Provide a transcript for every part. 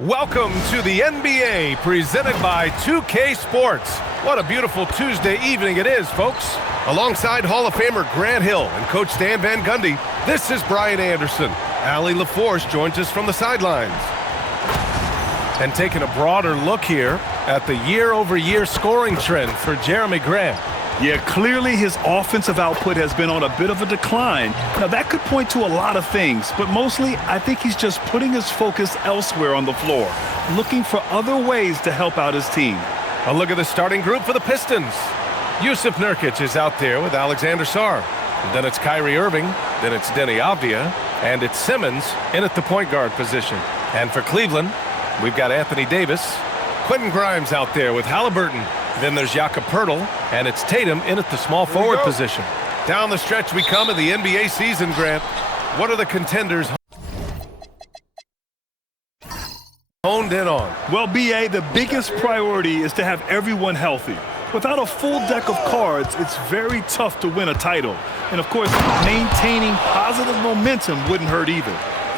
Welcome to the NBA, presented by 2K Sports. What a beautiful Tuesday evening it is, folks. Alongside Hall of Famer Grant Hill and Coach Stan Van Gundy, this is Brian Anderson. Allie LaForce joins us from the sidelines. And taking a broader look here at the year-over-year scoring trend for Jeremy Grant. Yeah, clearly his offensive output has been on a bit of a decline. Now, that could point to a lot of things, but mostly I think he's just putting his focus elsewhere on the floor, looking for other ways to help out his team. A look at the starting group for the Pistons. Jusuf Nurkic is out there with Alexander Sarr. And then it's Kyrie Irving, then it's Deni Avdija, and it's Simmons in at the point guard position. And for Cleveland, we've got Anthony Davis, Quentin Grimes out there with Halliburton. Then there's Jakob Poeltl, and it's Tatum in at the small forward position. Down the stretch we come in the NBA season, Grant. What are the contenders honed in on? Well, B.A., the biggest priority is to have everyone healthy. Without a full deck of cards, it's very tough to win a title. And, of course, maintaining positive momentum wouldn't hurt either.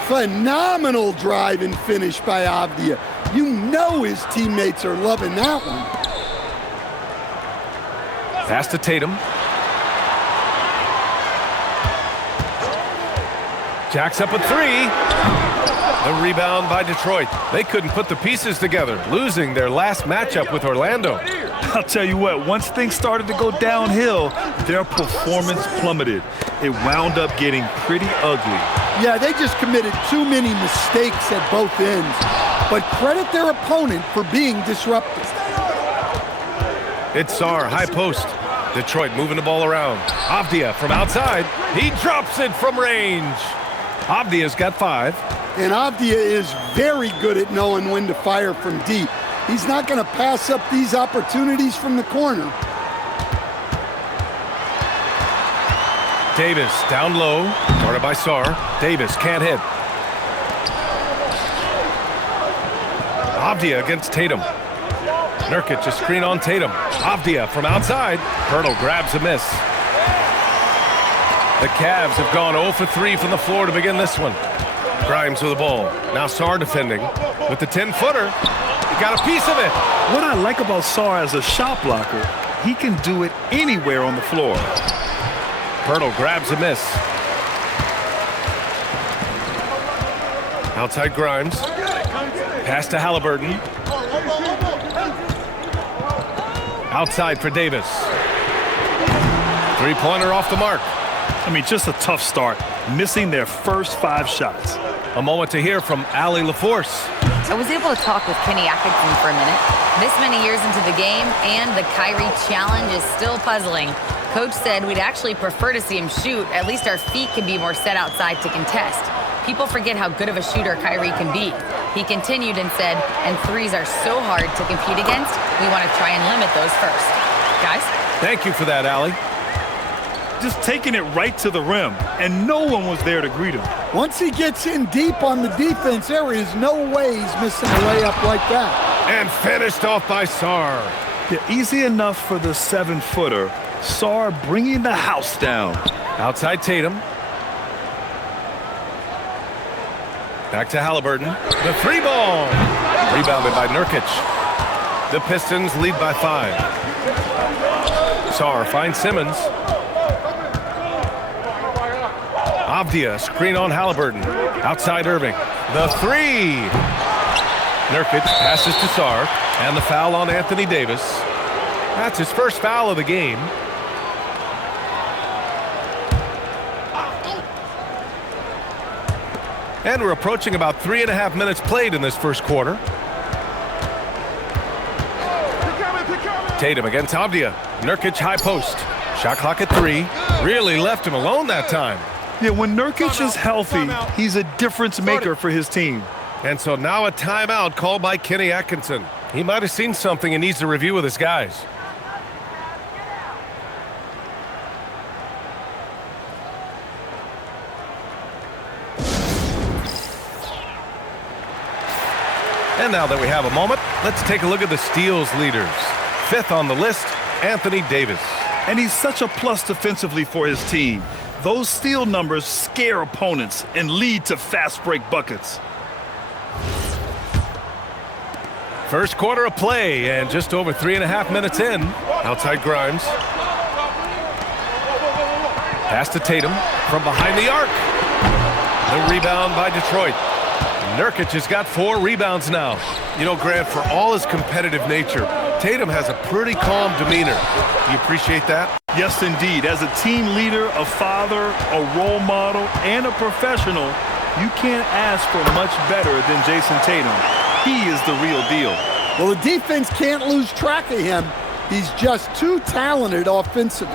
Phenomenal drive and finish by Avdija. You know his teammates are loving that one. Pass to Tatum. Jacks up a three. The rebound by Detroit. They couldn't put the pieces together, losing their last matchup with Orlando. I'll tell you what, once things started to go downhill, their performance plummeted. It wound up getting pretty ugly. Yeah, they just committed too many mistakes at both ends. But credit their opponent for being disruptive. It's Sarr, high post. Detroit moving the ball around. Avdija from outside. He drops it from range. Avdija's got 5. And Avdija is very good at knowing when to fire from deep. He's not going to pass up these opportunities from the corner. Davis down low. Guarded by Sarr. Davis can't hit. Avdija against Tatum. Nurkic, a screen on Tatum. Avdija from outside. Poeltl grabs a miss. The Cavs have gone 0 for 3 from the floor to begin this one. Grimes with the ball. Now Sarr defending with the 10-footer. He got a piece of it. What I like about Sarr as a shot blocker, he can do it anywhere on the floor. Poeltl grabs a miss. Outside Grimes. Pass to Halliburton. Outside for Davis. Three-pointer off the mark. I mean, just a tough start, missing their first 5 shots. A moment to hear from Allie LaForce. I was able to talk with Kenny Atkinson for a minute. This many years into the game, and the Kyrie challenge is still puzzling. Coach said we'd actually prefer to see him shoot. At least our feet can be more set outside to contest. People forget how good of a shooter Kyrie can be. He continued and said, and threes are so hard to compete against, we want to try and limit those first. Guys? Thank you for that, Allie. Just taking it right to the rim, and no one was there to greet him. Once he gets in deep on the defense, there is no way he's missing a layup like that. And finished off by Sarr. Yeah, easy enough for the 7-footer. Sarr bringing the house down. Outside Tatum. Back to Halliburton. The 3-ball. Rebounded by Nurkic. The Pistons lead by 5. Sarr finds Simmons. Avdija, screen on Halliburton. Outside Irving. The 3. Nurkic passes to Sarr. And the foul on Anthony Davis. That's his first foul of the game. And we're approaching about 3.5 minutes played in this first quarter. Tatum against Avdija. Nurkic high post. Shot clock at 3. Really left him alone that time. Yeah, when Nurkic is healthy, he's a difference maker for his team. And so now a timeout called by Kenny Atkinson. He might have seen something and needs to review with his guys. And now that we have a moment, let's take a look at the steals leaders. 5th on the list, Anthony Davis. And he's such a plus defensively for his team. Those steal numbers scare opponents and lead to fast break buckets. First quarter of play and just over 3.5 minutes in. Outside Grimes. Pass to Tatum from behind the arc. The rebound by Detroit. Nurkic has got 4 rebounds now. You know, Grant, for all his competitive nature, Tatum has a pretty calm demeanor. You appreciate that? Yes, indeed. As a team leader, a father, a role model, and a professional, you can't ask for much better than Jason Tatum. He is the real deal. Well, the defense can't lose track of him. He's just too talented offensively.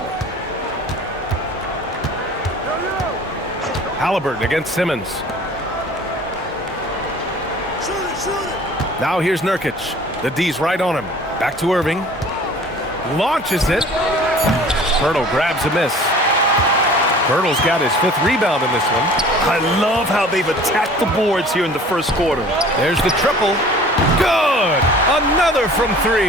Halliburton against Simmons. Now here's Nurkic. The D's right on him. Back to Irving. Launches it. Pirtle grabs a miss. Pirtle's got his 5th rebound in this one. I love how they've attacked the boards here in the first quarter. There's the triple. Good! Another from 3.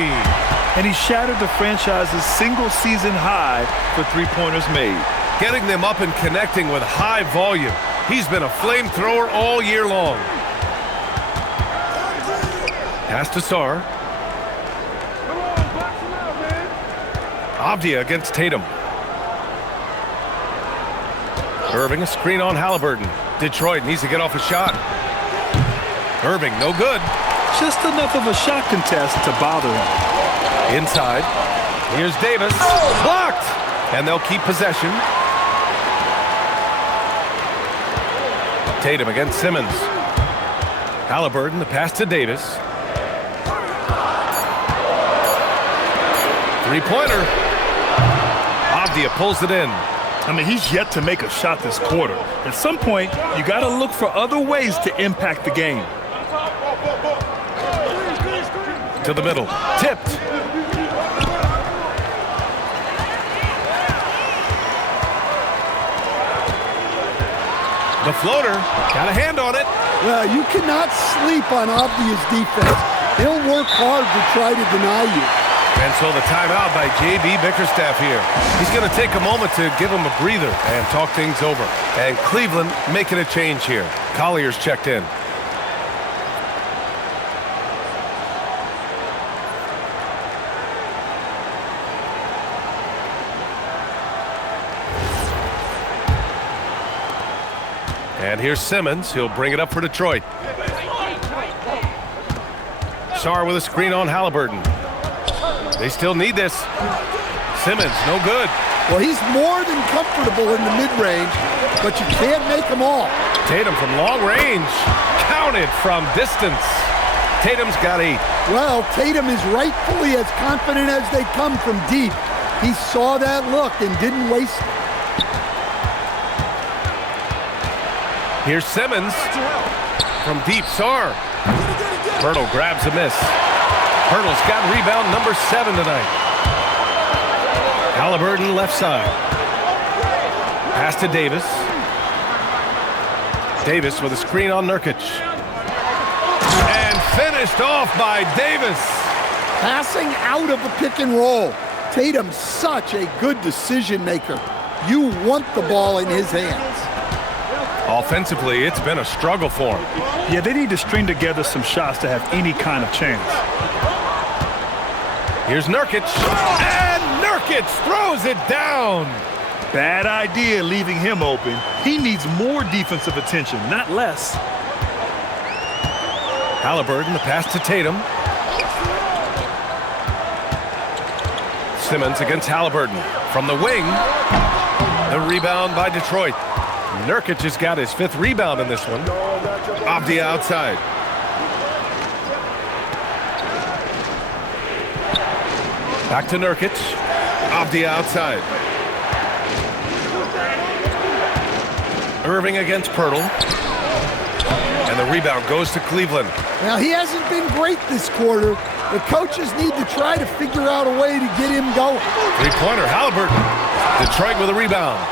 And he shattered the franchise's single-season high for three-pointers made. Getting them up and connecting with high volume. He's been a flamethrower all year long. Pass to Sarr. Avdia against Tatum. Irving, a screen on Halliburton. Detroit needs to get off a shot. Irving, no good. Just enough of a shot contest to bother him. Inside. Here's Davis. Blocked! And they'll keep possession. Tatum against Simmons. Halliburton, the pass to Davis. Three-pointer. Avdia pulls it in. I mean, he's yet to make a shot this quarter. At some point, you got to look for other ways to impact the game. To the middle. Tipped. The floater. Got a hand on it. Well, you cannot sleep on Avdia's defense. He'll work hard to try to deny you. And so the timeout by J.B. Bickerstaff here. He's going to take a moment to give him a breather and talk things over. And Cleveland making a change here. Collier's checked in. And here's Simmons. He'll bring it up for Detroit. Sarr with a screen on Halliburton. They still need this. Simmons, no good. Well, he's more than comfortable in the mid-range, but you can't make them all. Tatum from long range. Counted from distance. Tatum's got 8. Well, Tatum is rightfully as confident as they come from deep. He saw that look and didn't waste it. Here's Simmons. From deep, Sarr. Pirtle grabs a miss. Pirtle's got rebound number 7 tonight. Halliburton left side. Pass to Davis. Davis with a screen on Nurkic. And finished off by Davis. Passing out of the pick and roll. Tatum's such a good decision maker. You want the ball in his hands. Offensively, it's been a struggle for him. Yeah, they need to string together some shots to have any kind of chance. Here's Nurkic. And Nurkic throws it down. Bad idea leaving him open. He needs more defensive attention, not less. Halliburton, the pass to Tatum. Simmons against Halliburton. From the wing, the rebound by Detroit. Nurkic has got his 5th rebound in this one. Avdia outside. Back to Nurkic. Avdia outside. Irving against Pirtle. And the rebound goes to Cleveland. Now, he hasn't been great this quarter. The coaches need to try to figure out a way to get him going. Three-pointer, Halliburton. Detroit with a rebound.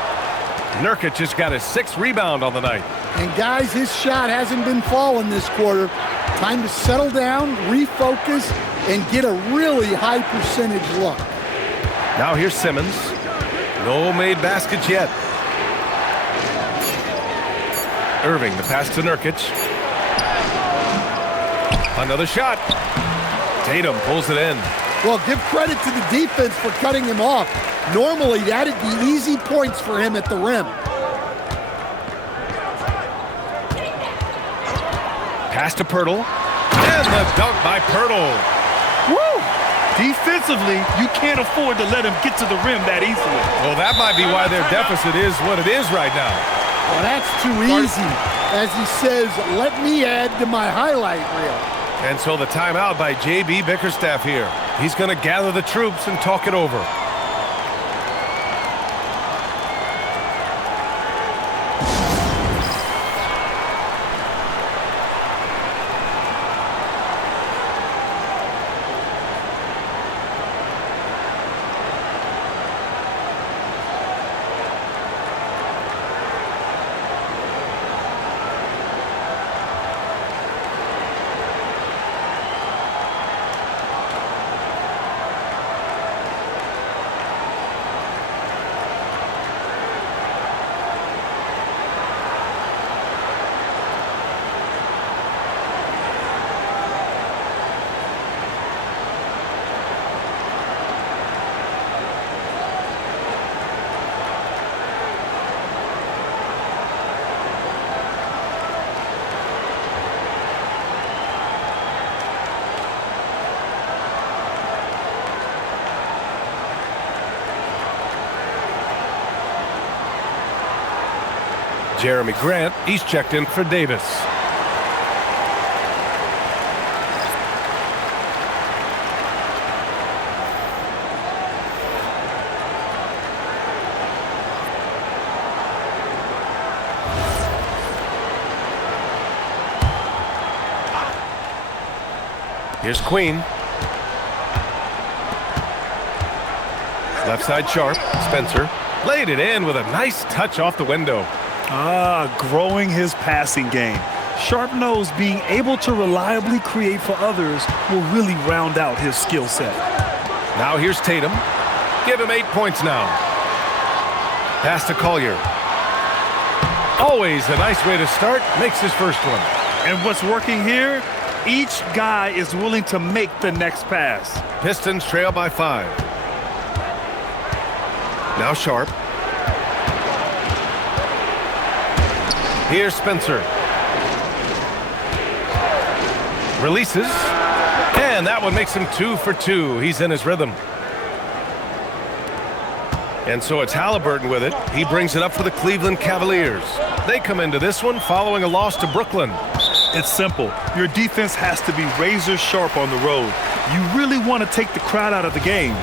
Nurkic just got his 6th rebound on the night. And guys, his shot hasn't been falling this quarter. Time to settle down, refocus, and get a really high percentage look. Now here's Simmons. No made baskets yet. Irving, the pass to Nurkic. Another shot. Tatum pulls it in. Well, give credit to the defense for cutting him off. Normally, that'd be easy points for him at the rim. Pass to Pirtle. And the dunk by Pirtle. Woo! Defensively, you can't afford to let him get to the rim that easily. Well, that might be why their deficit is what it is right now. Well, that's too easy. As he says, let me add to my highlight reel. And so the timeout by J.B. Bickerstaff here. He's going to gather the troops and talk it over. Jeremy Grant, he's checked in for Davis. Here's Queen. Left side Sharp. Spencer laid it in with a nice touch off the window. Growing his passing game. Sharp knows being able to reliably create for others will really round out his skill set. Now here's Tatum. Give him 8 points now. Pass to Collier. Always a nice way to start. Makes his first one. And what's working here? Each guy is willing to make the next pass. Pistons trail by 5. Now Sharp. Here's Spencer. Releases. And that one makes him 2 for 2. He's in his rhythm. And so it's Halliburton with it. He brings it up for the Cleveland Cavaliers. They come into this one following a loss to Brooklyn. It's simple. Your defense has to be razor sharp on the road. You really want to take the crowd out of the game.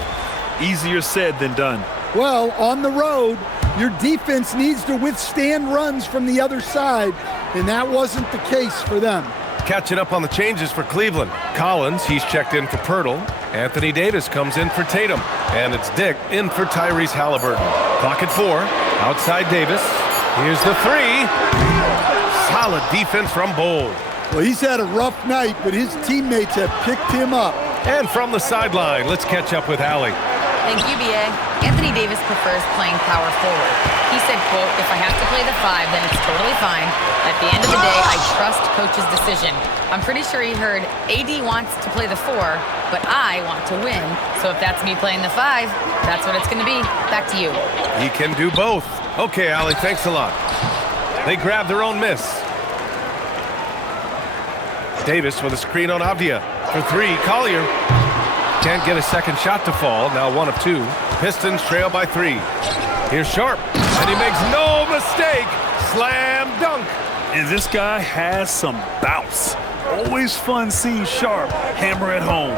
Easier said than done. Well, on the road, your defense needs to withstand runs from the other side, and that wasn't the case for them. Catching up on the changes for Cleveland. Collins, he's checked in for Pirtle. Anthony Davis comes in for Tatum. And it's Dick in for Tyrese Halliburton. Clock at 4. Outside Davis. Here's the 3. Solid defense from Bowl. Well, he's had a rough night, but his teammates have picked him up. And from the sideline, let's catch up with Allie. Thank you, BA. Anthony Davis prefers playing power forward. He said, quote, if I have to play the 5, then it's totally fine. At the end of the day, I trust coach's decision. I'm pretty sure he heard AD wants to play the 4, but I want to win. So if that's me playing the 5, that's what it's going to be. Back to you. He can do both. Okay, Allie, thanks a lot. They grab their own miss. Davis with a screen on Avdia. For 3, Collier. Can't get a second shot to fall. Now 1 of 2. Pistons trail by 3. Here's Sharp. And he makes no mistake. Slam dunk. And this guy has some bounce. Always fun seeing Sharp hammer at home.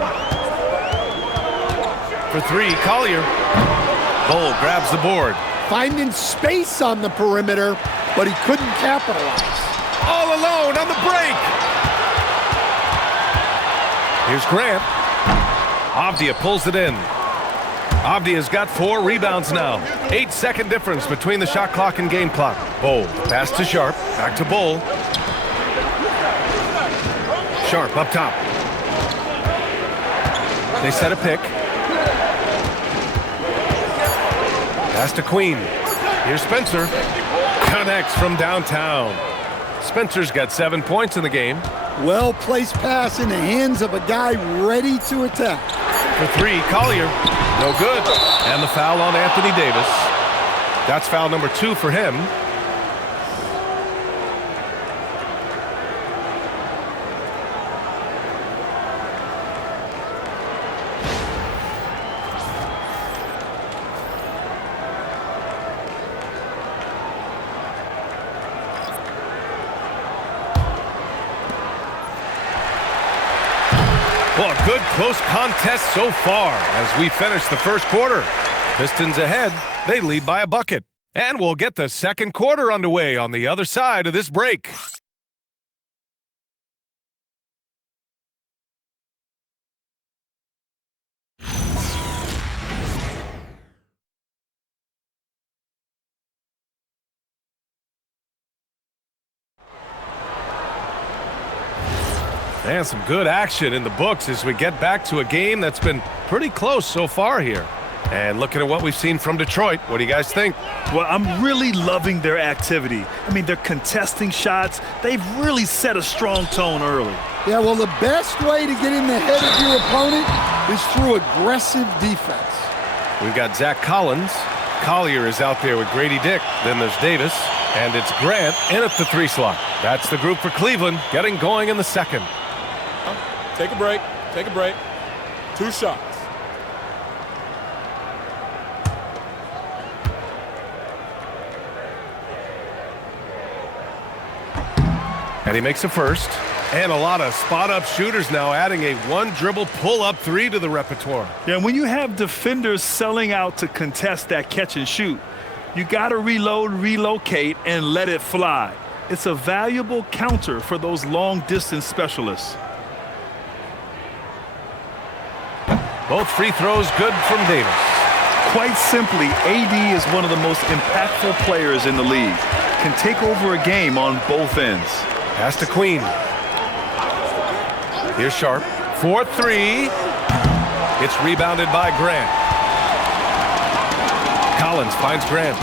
For 3, Collier. Bull grabs the board. Finding space on the perimeter, but he couldn't capitalize. All alone on the break. Here's Grant. Avdia pulls it in. Avdia's got 4 rebounds now. 8-second difference between the shot clock and game clock. Bull, pass to Sharp. Back to Bull. Sharp up top. They set a pick. Pass to Queen. Here's Spencer. Connects from downtown. Spencer's got 7 points in the game. Well-placed pass in the hands of a guy ready to attack. For three, Collier. No good. And the foul on Anthony Davis. That's foul number 2 for him. Well, a good close contest so far as we finish the first quarter. Pistons ahead. They lead by a bucket. And we'll get the second quarter underway on the other side of this break. And some good action in the books as we get back to a game that's been pretty close so far here. And looking at what we've seen from Detroit, what do you guys think? Well, I'm really loving their activity. I mean, they're contesting shots. They've really set a strong tone early. Yeah, well, the best way to get in the head of your opponent is through aggressive defense. We've got Zach Collins. Collier is out there with Grady Dick. Then there's Davis. And it's Grant in at the 3 slot. That's the group for Cleveland getting going in the second. Take a break. Take a break. 2 shots. And he makes a first. And a lot of spot-up shooters now adding a one-dribble pull-up 3 to the repertoire. Yeah, when you have defenders selling out to contest that catch and shoot, you got to reload, relocate, and let it fly. It's a valuable counter for those long-distance specialists. Both free throws good from Davis. Quite simply, AD is one of the most impactful players in the league. Can take over a game on both ends. Pass to Queen. Here's Sharp. 4-3. It's rebounded by Grant. Collins finds Grant.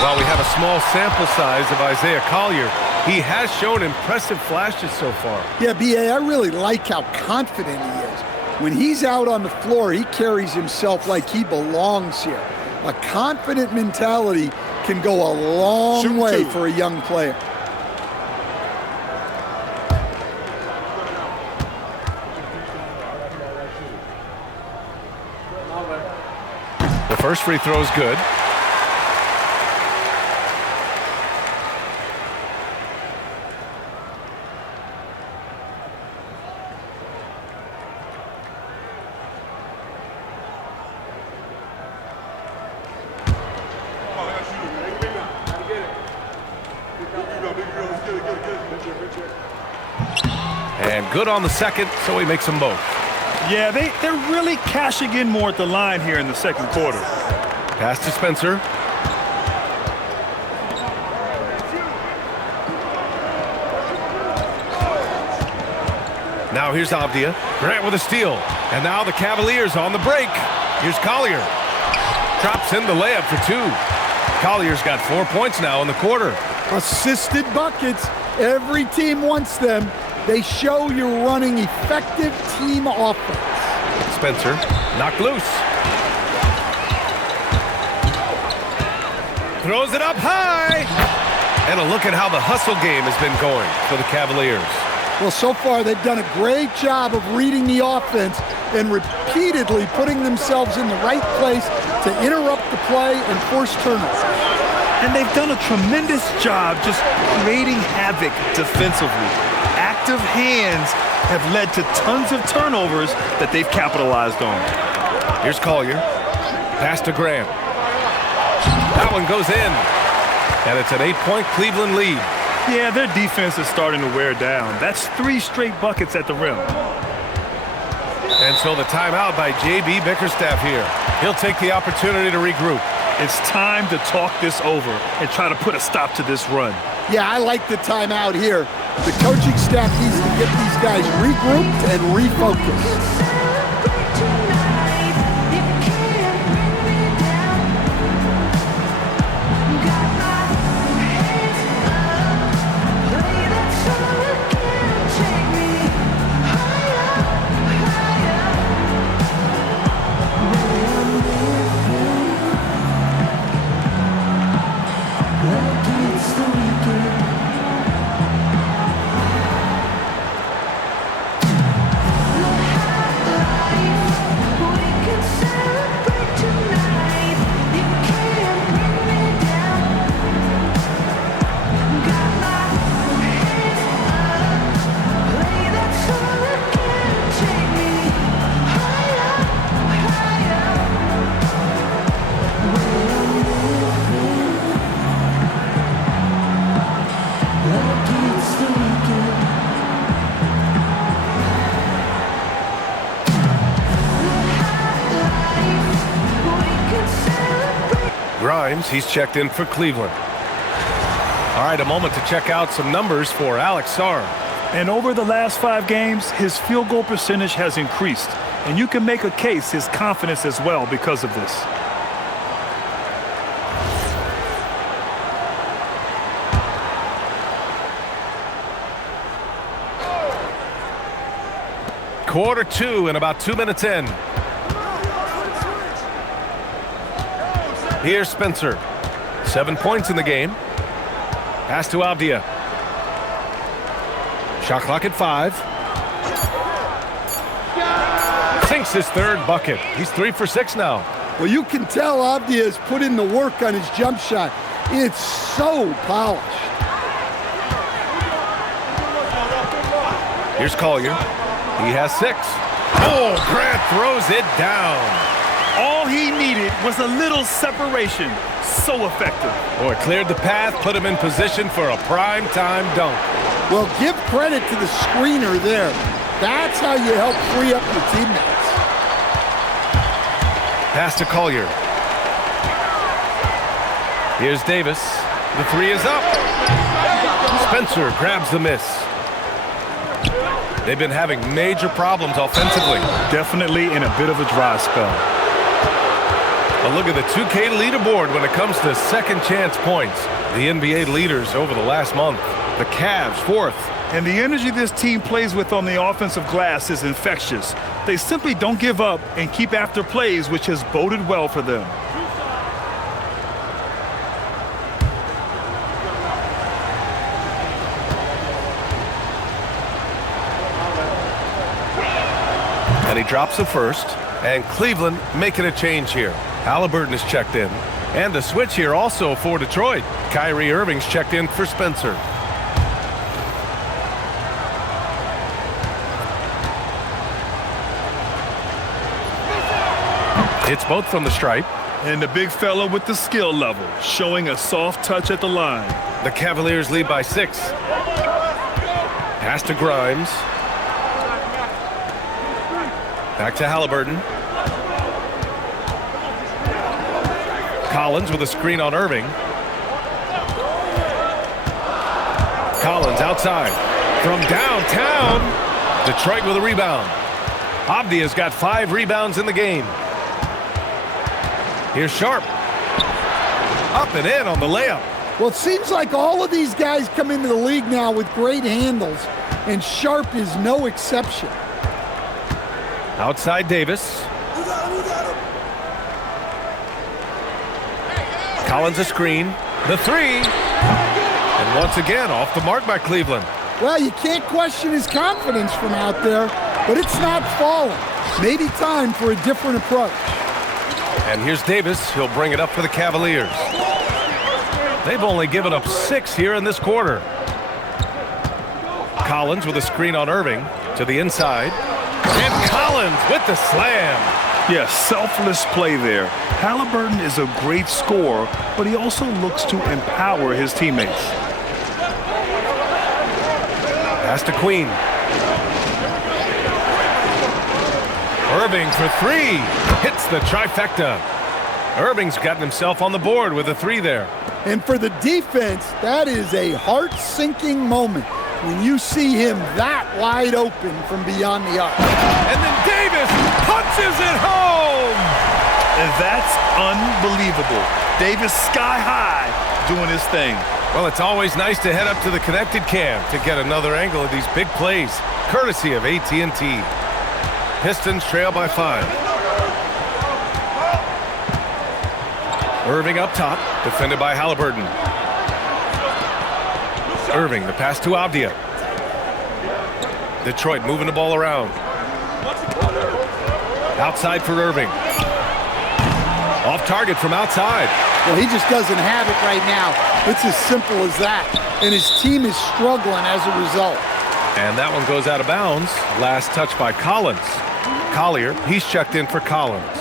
While we have a small sample size of Isaiah Collier, he has shown impressive flashes so far. Yeah, B.A., I really like how confident he is. When he's out on the floor, he carries himself like he belongs here. A confident mentality can go a long way for a young player. The first free throw is good. And good on the second, so he makes them both. Yeah, they're really cashing in more at the line here in the second quarter. Pass to Spencer. Now here's Avdia. Grant with a steal. And now the Cavaliers on the break. Here's Collier. Drops in the layup for 2. Collier's got 4 points now in the quarter. Assisted buckets. Every team wants them. They show you're running effective team offense. Spencer knocked loose. Throws it up high. And a look at how the hustle game has been going for the Cavaliers. Well, so far they've done a great job of reading the offense and repeatedly putting themselves in the right place to interrupt the play and force turnovers. And they've done a tremendous job just creating havoc defensively. Active hands have led to tons of turnovers that they've capitalized on. Here's Collier. Pass to Grant. That one goes in. And it's an 8-point Cleveland lead. Yeah, their defense is starting to wear down. That's 3 straight buckets at the rim. And so the timeout by J.B. Bickerstaff here. He'll take the opportunity to regroup. It's time to talk this over and try to put a stop to this run. Yeah, I like the timeout here. The coaching staff needs to get these guys regrouped and refocused. Simmons, he's checked in for Cleveland. All right, a moment to check out some numbers for Alex Sarr. And over the last 5 games, his field goal percentage has increased. And you can make a case his confidence as well because of this. Quarter 2 and about 2 minutes in. Here's Spencer. 7 points in the game. Pass to Avdia. Shot clock at 5. Sinks his 3rd bucket. He's 3 for 6 now. Well, you can tell Avdia has put in the work on his jump shot. It's so polished. Here's Collier. He has 6. Oh, Grant throws it down. All he needed was a little separation. So effective. Oh, it cleared the path, put him in position for a prime-time dunk. Well, give credit to the screener there. That's how you help free up your teammates. Pass to Collier. Here's Davis. The 3 is up. Spencer grabs the miss. They've been having major problems offensively. Definitely in a bit of a dry spell. A look at the 2K leaderboard when it comes to second chance points. The NBA leaders over the last month. The Cavs 4th. And the energy this team plays with on the offensive glass is infectious. They simply don't give up and keep after plays, which has boded well for them. And he drops the first. And Cleveland making a change here. Halliburton is checked in. And a switch here also for Detroit. Kyrie Irving's checked in for Spencer. It's both from the stripe. And the big fella with the skill level, showing a soft touch at the line. The Cavaliers lead by 6. Pass to Grimes. Back to Halliburton. Collins with a screen on Irving. Collins outside. From downtown. Detroit with a rebound. Avdia's got 5 rebounds in the game. Here's Sharp. Up and in on the layup. Well, it seems like all of these guys come into the league now with great handles, and Sharp is no exception. Outside Davis. Collins a screen. The 3. And once again, off the mark by Cleveland. Well, you can't question his confidence from out there, but it's not falling. Maybe time for a different approach. And here's Davis. He'll bring it up for the Cavaliers. They've only given up 6 here in this quarter. Collins with a screen on Irving to the inside. And Collins with the slam. Yes, selfless play there. Halliburton is a great scorer, but he also looks to empower his teammates. Pass to Queen. Irving for 3. Hits the trifecta. Irving's gotten himself on the board with a 3 there. And for the defense, that is a heart-sinking moment when you see him that wide open from beyond the arc. And then Davis punches it home! And that's unbelievable. Davis sky high doing his thing. Well, it's always nice to head up to the connected cam to get another angle of these big plays, courtesy of AT&T. Pistons trail by 5. Irving up top, defended by Halliburton. Irving, the pass to Avdia. Detroit moving the ball around. Outside for Irving. Off target from outside. Well, he just doesn't have it right now. It's as simple as that. And his team is struggling as a result. And that one goes out of bounds. Last touch by Collins. Collier, he's checked in for Collins.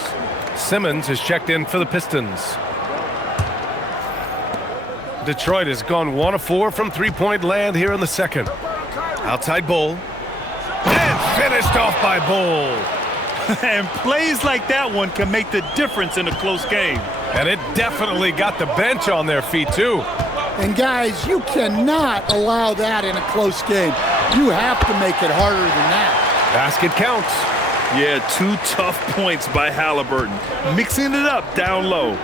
Simmons is checked in for the Pistons. Detroit has gone 1 of 4 from three-point land here in the second. Outside Bull. And finished off by Bull. And plays like that one can make the difference in a close game. And it definitely got the bench on their feet, too. And guys, you cannot allow that in a close game. You have to make it harder than that. Basket counts. Yeah, 2 tough points by Halliburton. Mixing it up down low.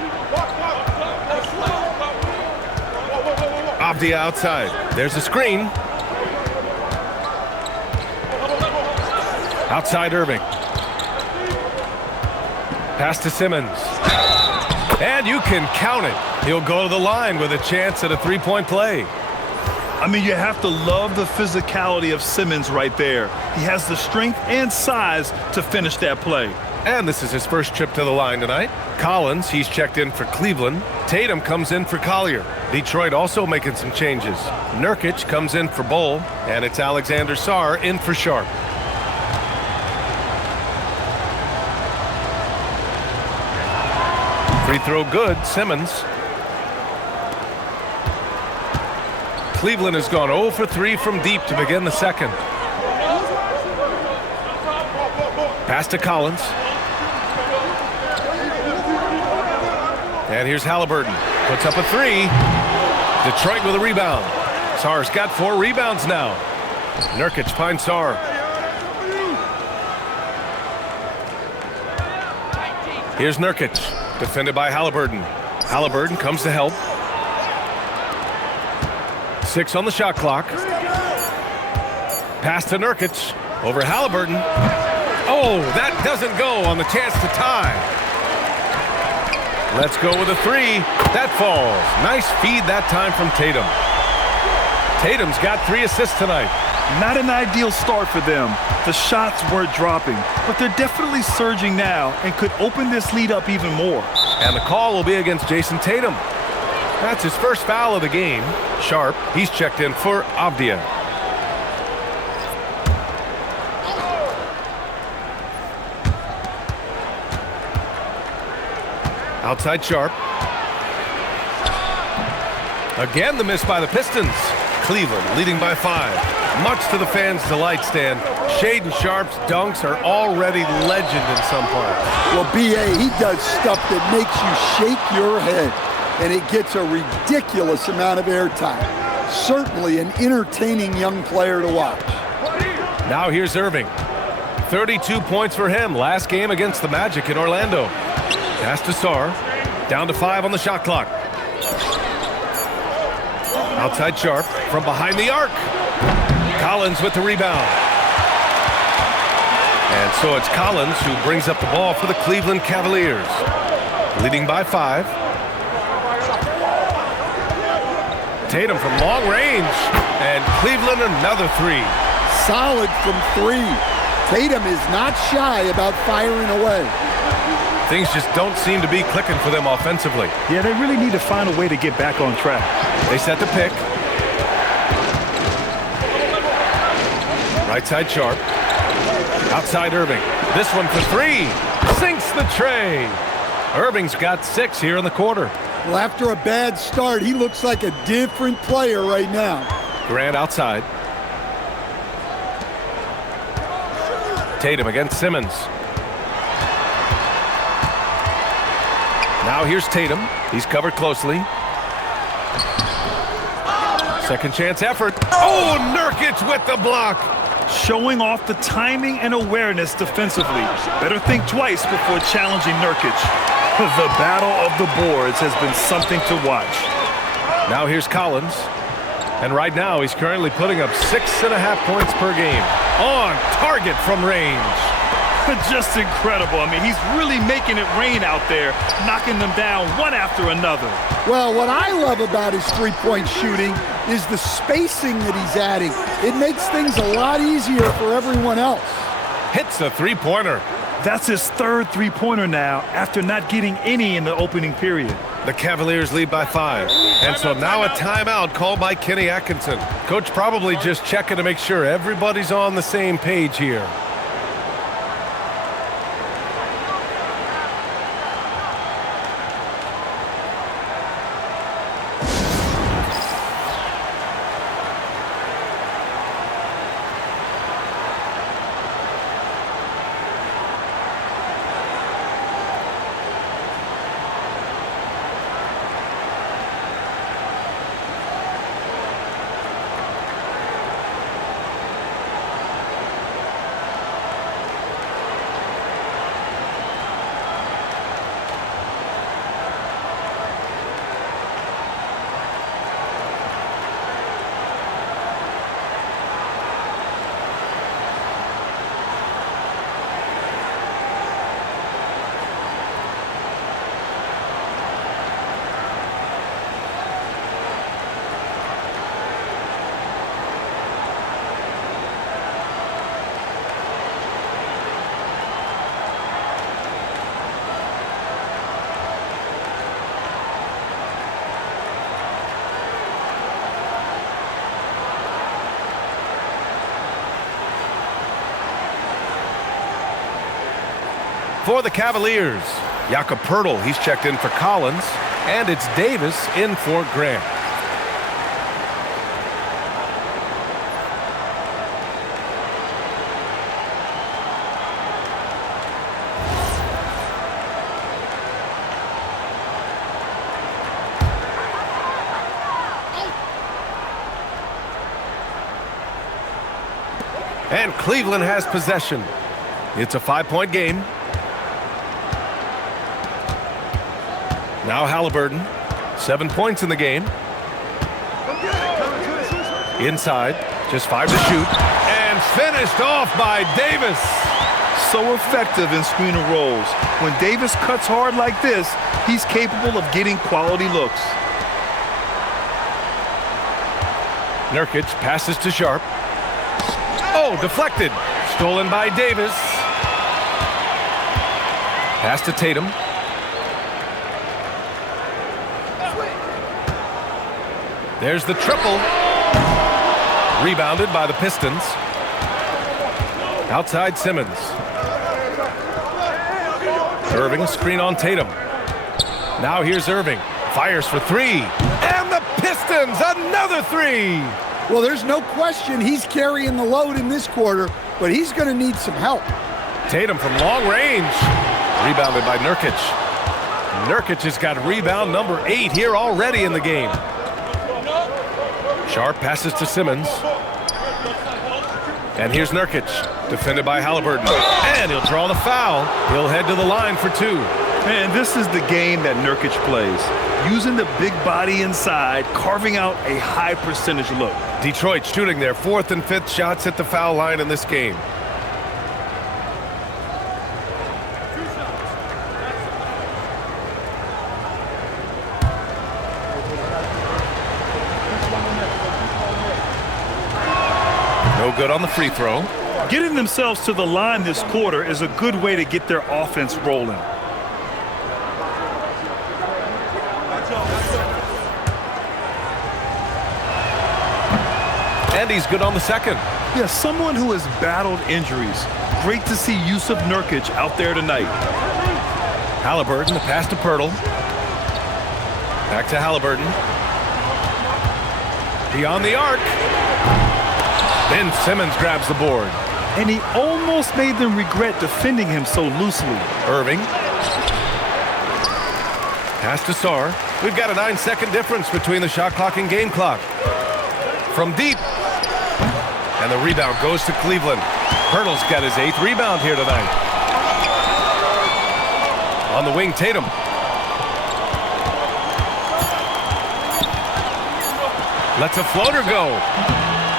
Avdia outside. There's a screen. Outside Irving. Pass to Simmons. And you can count it. He'll go to the line with a chance at a three-point play. I mean, you have to love the physicality of Simmons right there. He has the strength and size to finish that play. And this is his first trip to the line tonight. Collins, he's checked in for Cleveland. Tatum comes in for Collier. Detroit also making some changes. Nurkic comes in for Bull, and it's Alexander Sarr in for Sharp. Free throw good, Simmons. Cleveland has gone 0 for 3 from deep to begin the second. Pass to Collins. And here's Halliburton. Puts up a 3. Detroit with a rebound. Sarr's got 4 rebounds now. Nurkic finds Sarr. Here's Nurkic. Defended by Halliburton. Halliburton comes to help. 6 on the shot clock. Pass to Nurkic. Over Halliburton. Oh, that doesn't go on the chance to tie. Let's go with a 3. That falls. Nice feed that time from Tatum. Tatum's got 3 assists tonight. Not an ideal start for them. The shots weren't dropping, but they're definitely surging now and could open this lead up even more. And the call will be against Jason Tatum. That's his first foul of the game. Sharp, he's checked in for Avdia. Outside Sharp. Again the miss by the Pistons. Cleveland leading by 5. Much to the fans' delight, Stan. Shaden Sharp's dunks are already legend in some parts. Well, B.A., he does stuff that makes you shake your head, and it gets a ridiculous amount of airtime. Certainly an entertaining young player to watch. Now here's Irving. 32 points for him last game against the Magic in Orlando. Pass to Sarr. Down to 5 on the shot clock. Outside Sharp from behind the arc. Collins with the rebound. And so it's Collins who brings up the ball for the Cleveland Cavaliers. Leading by 5. Tatum from long range. And Cleveland another 3. Solid from 3. Tatum is not shy about firing away. Things just don't seem to be clicking for them offensively. Yeah, they really need to find a way to get back on track. They set the pick. Right side Sharp. Outside Irving. This one for 3. Sinks the tray. Irving's got 6 here in the quarter. Well, after a bad start, he looks like a different player right now. Grant outside. Tatum against Simmons. Now here's Tatum. He's covered closely. Second chance effort. Oh, Nurkic with the block. Showing off the timing and awareness defensively. Better think twice before challenging Nurkic. The battle of the boards has been something to watch. Now here's Collins. And right now he's currently putting up 6.5 points per game. On target from range. Just incredible. I mean, he's really making it rain out there, knocking them down one after another. Well, what I love about his three-point shooting is the spacing that he's adding. It makes things a lot easier for everyone else. Hits a three-pointer. That's his 3rd three-pointer now after not getting any in the opening period. The Cavaliers lead by 5. And so now a timeout called by Kenny Atkinson. Coach probably just checking to make sure everybody's on the same page here. For the Cavaliers, Jakob Poeltl, he's checked in for Collins, and it's Davis in for Grant. And Cleveland has possession. It's a 5-point game. Now Halliburton, 7 points in the game. Inside, just 5 to shoot. And finished off by Davis. So effective in screen and rolls. When Davis cuts hard like this, he's capable of getting quality looks. Nurkic passes to Sharp. Oh, deflected. Stolen by Davis. Pass to Tatum. There's the triple. Rebounded by the Pistons. Outside Simmons. Irving, screen on Tatum. Now here's Irving. Fires for 3. And the Pistons, another 3. Well, there's no question he's carrying the load in this quarter, but he's going to need some help. Tatum from long range. Rebounded by Nurkic. Nurkic has got rebound number 8 here already in the game. Sharp passes to Simmons. And here's Nurkic, defended by Halliburton. And he'll draw the foul. He'll head to the line for 2. And this is the game that Nurkic plays. Using the big body inside, carving out a high percentage look. Detroit shooting their 4th and 5th shots at the foul line in this game. No good on the free throw. Getting themselves to the line this quarter is a good way to get their offense rolling. And he's good on the second. Yeah, someone who has battled injuries. Great to see Jusuf Nurkic out there tonight. Halliburton, the pass to Poeltl. Back to Halliburton. Beyond the arc. Ben Simmons grabs the board. And he almost made them regret defending him so loosely. Irving. Pass to Sarr. We've got a 9-second difference between the shot clock and game clock. From deep. And the rebound goes to Cleveland. Poeltl's got his 8th rebound here tonight. On the wing, Tatum. Lets a floater go.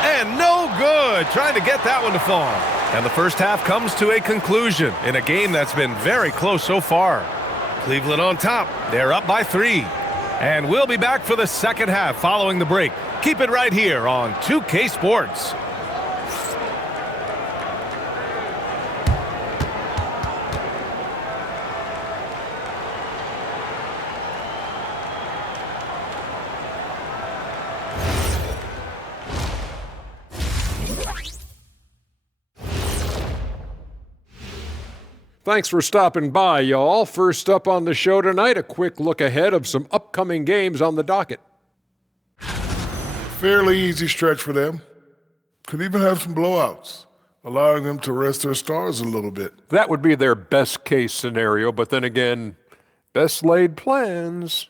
And no good. Trying to get that one to fall. And the first half comes to a conclusion in a game that's been very close so far. Cleveland on top. They're up by 3. And we'll be back for the second half following the break. Keep it right here on 2K Sports. Thanks for stopping by, y'all. First up on the show tonight, a quick look ahead of some upcoming games on the docket. Fairly easy stretch for them. Could even have some blowouts, allowing them to rest their stars a little bit. That would be their best case scenario, but then again, best laid plans.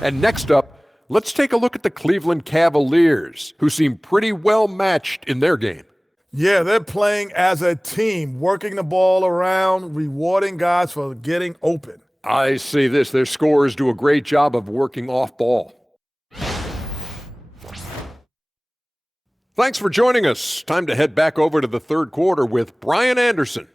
And next up, let's take a look at the Cleveland Cavaliers, who seem pretty well matched in their game. Yeah, they're playing as a team, working the ball around, rewarding guys for getting open. I see this. Their scorers do a great job of working off ball. Thanks for joining us. Time to head back over to the third quarter with Brian Anderson.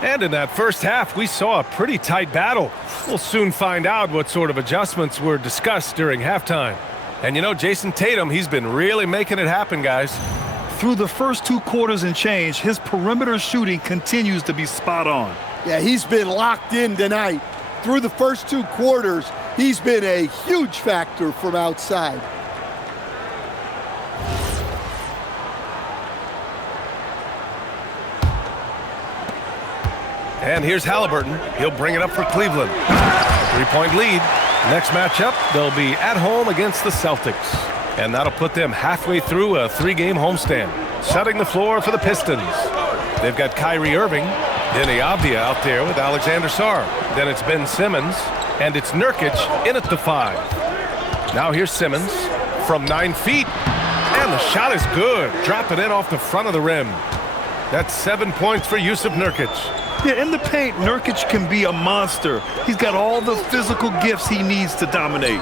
And in that first half, we saw a pretty tight battle. We'll soon find out what sort of adjustments were discussed during halftime. And you know, Jason Tatum, he's been really making it happen, guys. Through the first 2 quarters and change, his perimeter shooting continues to be spot on. Yeah, he's been locked in tonight. Through the first 2 quarters, he's been a huge factor from outside. And here's Halliburton. He'll bring it up for Cleveland. 3-point lead. Next matchup, they'll be at home against the Celtics. And that'll put them halfway through a 3-game homestand. Setting the floor for the Pistons. They've got Kyrie Irving, Denny Avdia out there with Alexander Sarr. Then it's Ben Simmons, and it's Nurkic in at the 5. Now here's Simmons from 9 feet. And the shot is good. Drop it in off the front of the rim. That's 7 points for Jusuf Nurkic. Yeah, in the paint, Nurkic can be a monster. He's got all the physical gifts he needs to dominate.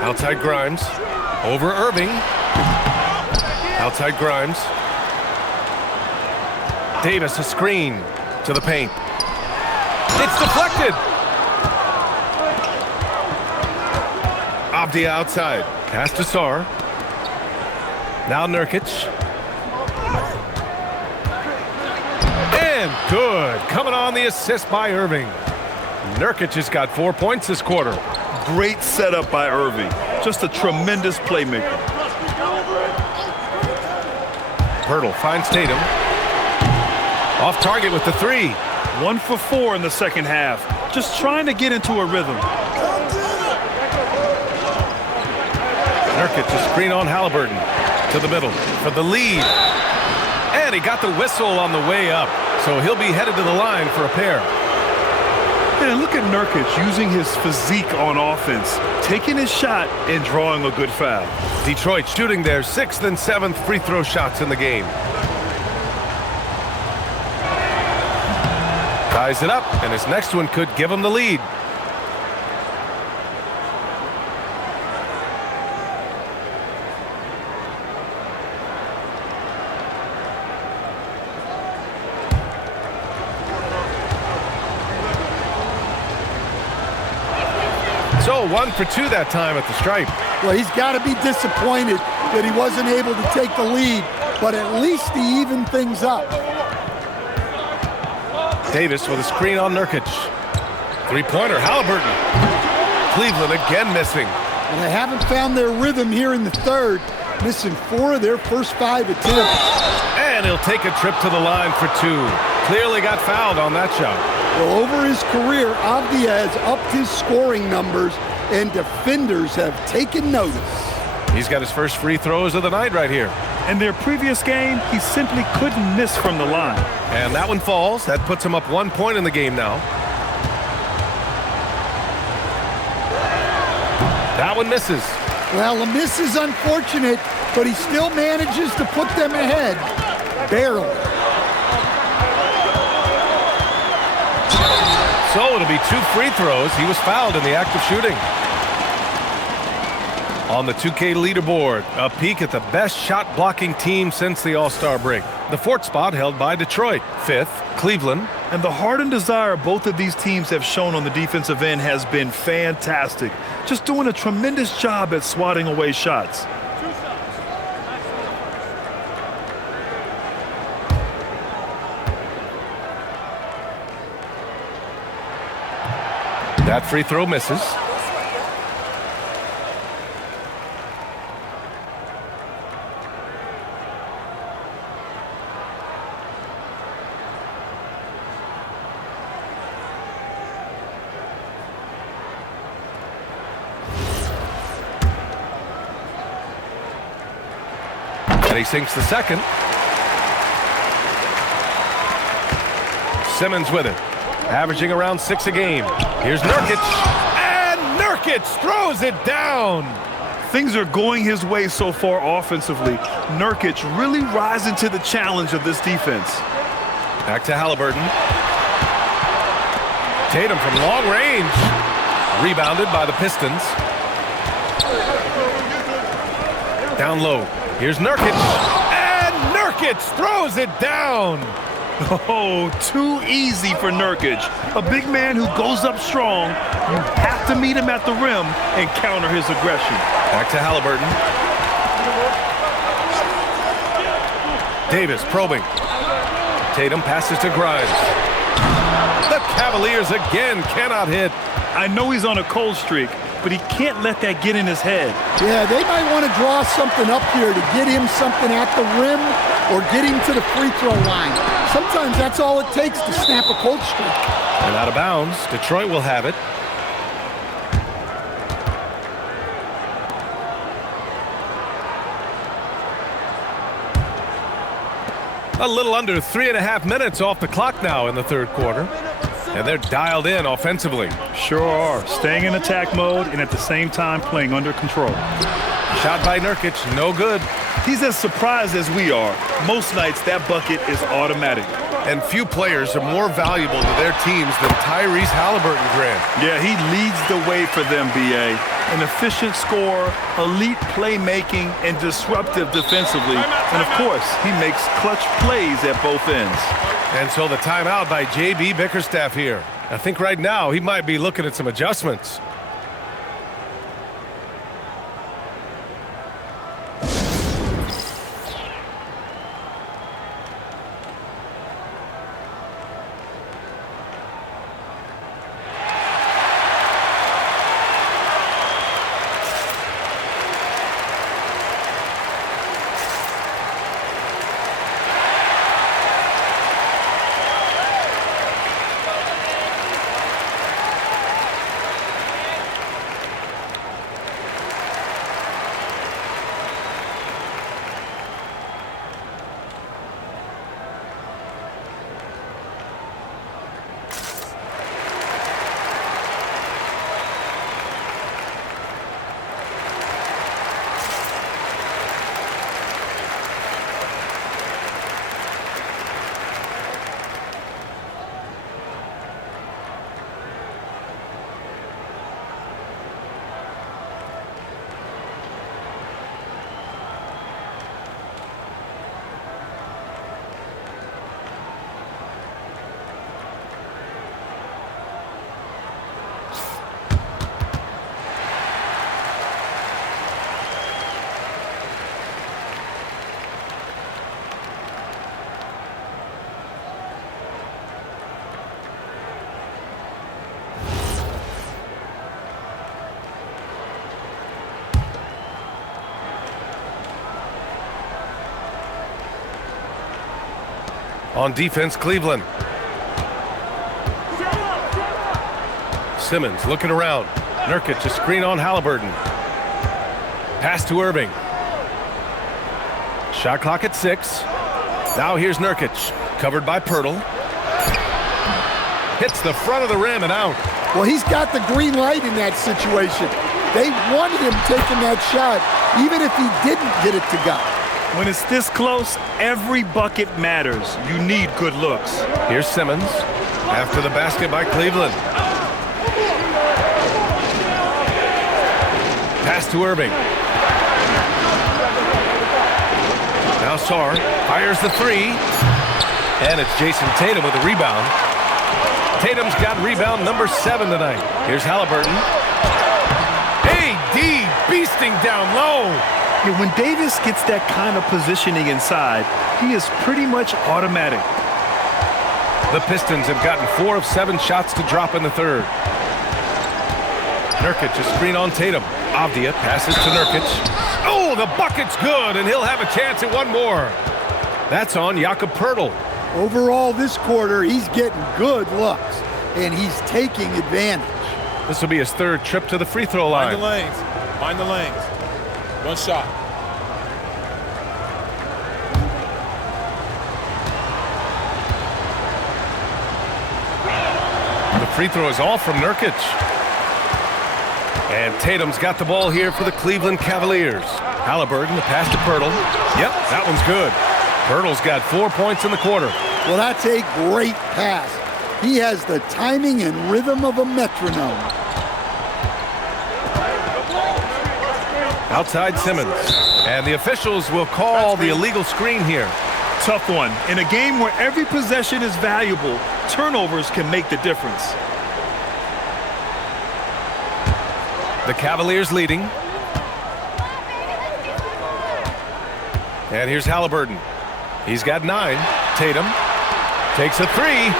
Outside Grimes. Over Irving. Outside Grimes. Davis, a screen to the paint. It's deflected. Avdia outside. Pass to Sarr. Now Nurkic. And good. Coming on the assist by Irving. Nurkic has got 4 points this quarter. Great setup by Irving. Just a tremendous playmaker. Pirtle finds Tatum. Off target with the 3. 1 for 4 in the second half. Just trying to get into a rhythm. Nurkic, a screen on Halliburton. To the middle for the lead. And he got the whistle on the way up. So he'll be headed to the line for a pair. And look at Nurkic using his physique on offense, taking his shot and drawing a good foul. Detroit shooting their 6th and 7th free throw shots in the game. Ties it up, and his next one could give him the lead. So 1 for 2 that time at the stripe. Well, he's got to be disappointed that he wasn't able to take the lead, but at least he evened things up. Davis with a screen on Nurkic. 3-pointer, Halliburton. Cleveland again missing. And they haven't found their rhythm here in the third, missing 4 of their first 5 attempts. And he'll take a trip to the line for 2. Clearly got fouled on that shot. Well, over his career, Avdia has upped his scoring numbers, and defenders have taken notice. He's got his first free throws of the night right here. In their previous game, he simply couldn't miss from the line. And that one falls. That puts him up 1 point in the game now. That one misses. Well, the miss is unfortunate, but he still manages to put them ahead. Barely. So it'll be 2 free throws. He was fouled in the act of shooting. On the 2K leaderboard, a peek at the best shot-blocking team since the All-Star break. The 4th spot held by Detroit. 5th, Cleveland. And the heart and desire both of these teams have shown on the defensive end has been fantastic. Just doing a tremendous job at swatting away shots. That free throw misses. And he sinks the second. Simmons with it. Averaging around 6 a game. Here's Nurkic. And Nurkic throws it down. Things are going his way so far offensively. Nurkic really rising to the challenge of this defense. Back to Halliburton. Tatum from long range. Rebounded by the Pistons. Down low. Here's Nurkic. And Nurkic throws it down. Oh, too easy for Nurkic. A big man who goes up strong. You have to meet him at the rim and counter his aggression. Back to Halliburton. Davis probing. Tatum passes to Grimes. The Cavaliers again cannot hit. I know he's on a cold streak, but he can't let that get in his head. Yeah, they might want to draw something up here to get him something at the rim or get him to the free throw line. Sometimes that's all it takes to snap a cold streak. And out of bounds, Detroit will have it. A little under 3.5 minutes off the clock now in the third quarter. And they're dialed in offensively. Sure are. Staying in attack mode and at the same time playing under control. Shot by Nurkic, no good. He's as surprised as we are. Most nights that bucket is automatic. And few players are more valuable to their teams than Tyrese Halliburton, Grant. Yeah, he leads the way for them, B.A. An efficient scorer, elite playmaking, and disruptive defensively. And, of course, he makes clutch plays at both ends. And so the timeout by J.B. Bickerstaff here. I think right now he might be looking at some adjustments. On defense, Cleveland. Simmons looking around. Nurkic, a screen on Halliburton. Pass to Irving. Shot clock at 6. Now here's Nurkic, covered by Pirtle. Hits the front of the rim and out. Well, he's got the green light in that situation. They want him taking that shot, even if he didn't get it to go. When it's this close, every bucket matters. You need good looks. Here's Simmons after the basket by Cleveland. Pass to Irving. Now Sarr fires the 3. And it's Jason Tatum with a rebound. Tatum's got rebound number 7 tonight. Here's Halliburton. AD beasting down low. Yeah, when Davis gets that kind of positioning inside, he is pretty much automatic. The Pistons have gotten 4 of 7 shots to drop in the third. Nurkic, a screen on Tatum. Avdia passes to Nurkic. Oh, the bucket's good, and he'll have a chance at one more. That's on Jakob Pirtle. Overall, this quarter, he's getting good looks, and he's taking advantage. This will be his 3rd trip to the free throw line. Find the lanes. Find the lanes. One shot. The free throw is off from Nurkic. And Tatum's got the ball here for the Cleveland Cavaliers. Halliburton, the pass to Pirtle. Yep, that one's good. Pirtle's got 4 points in the quarter. Well, that's a great pass. He has the timing and rhythm of a metronome. Outside Simmons. And the officials will call the illegal screen here. Tough one. In a game where every possession is valuable, turnovers can make the difference. The Cavaliers leading. And here's Halliburton. He's got 9. Tatum. Takes a three.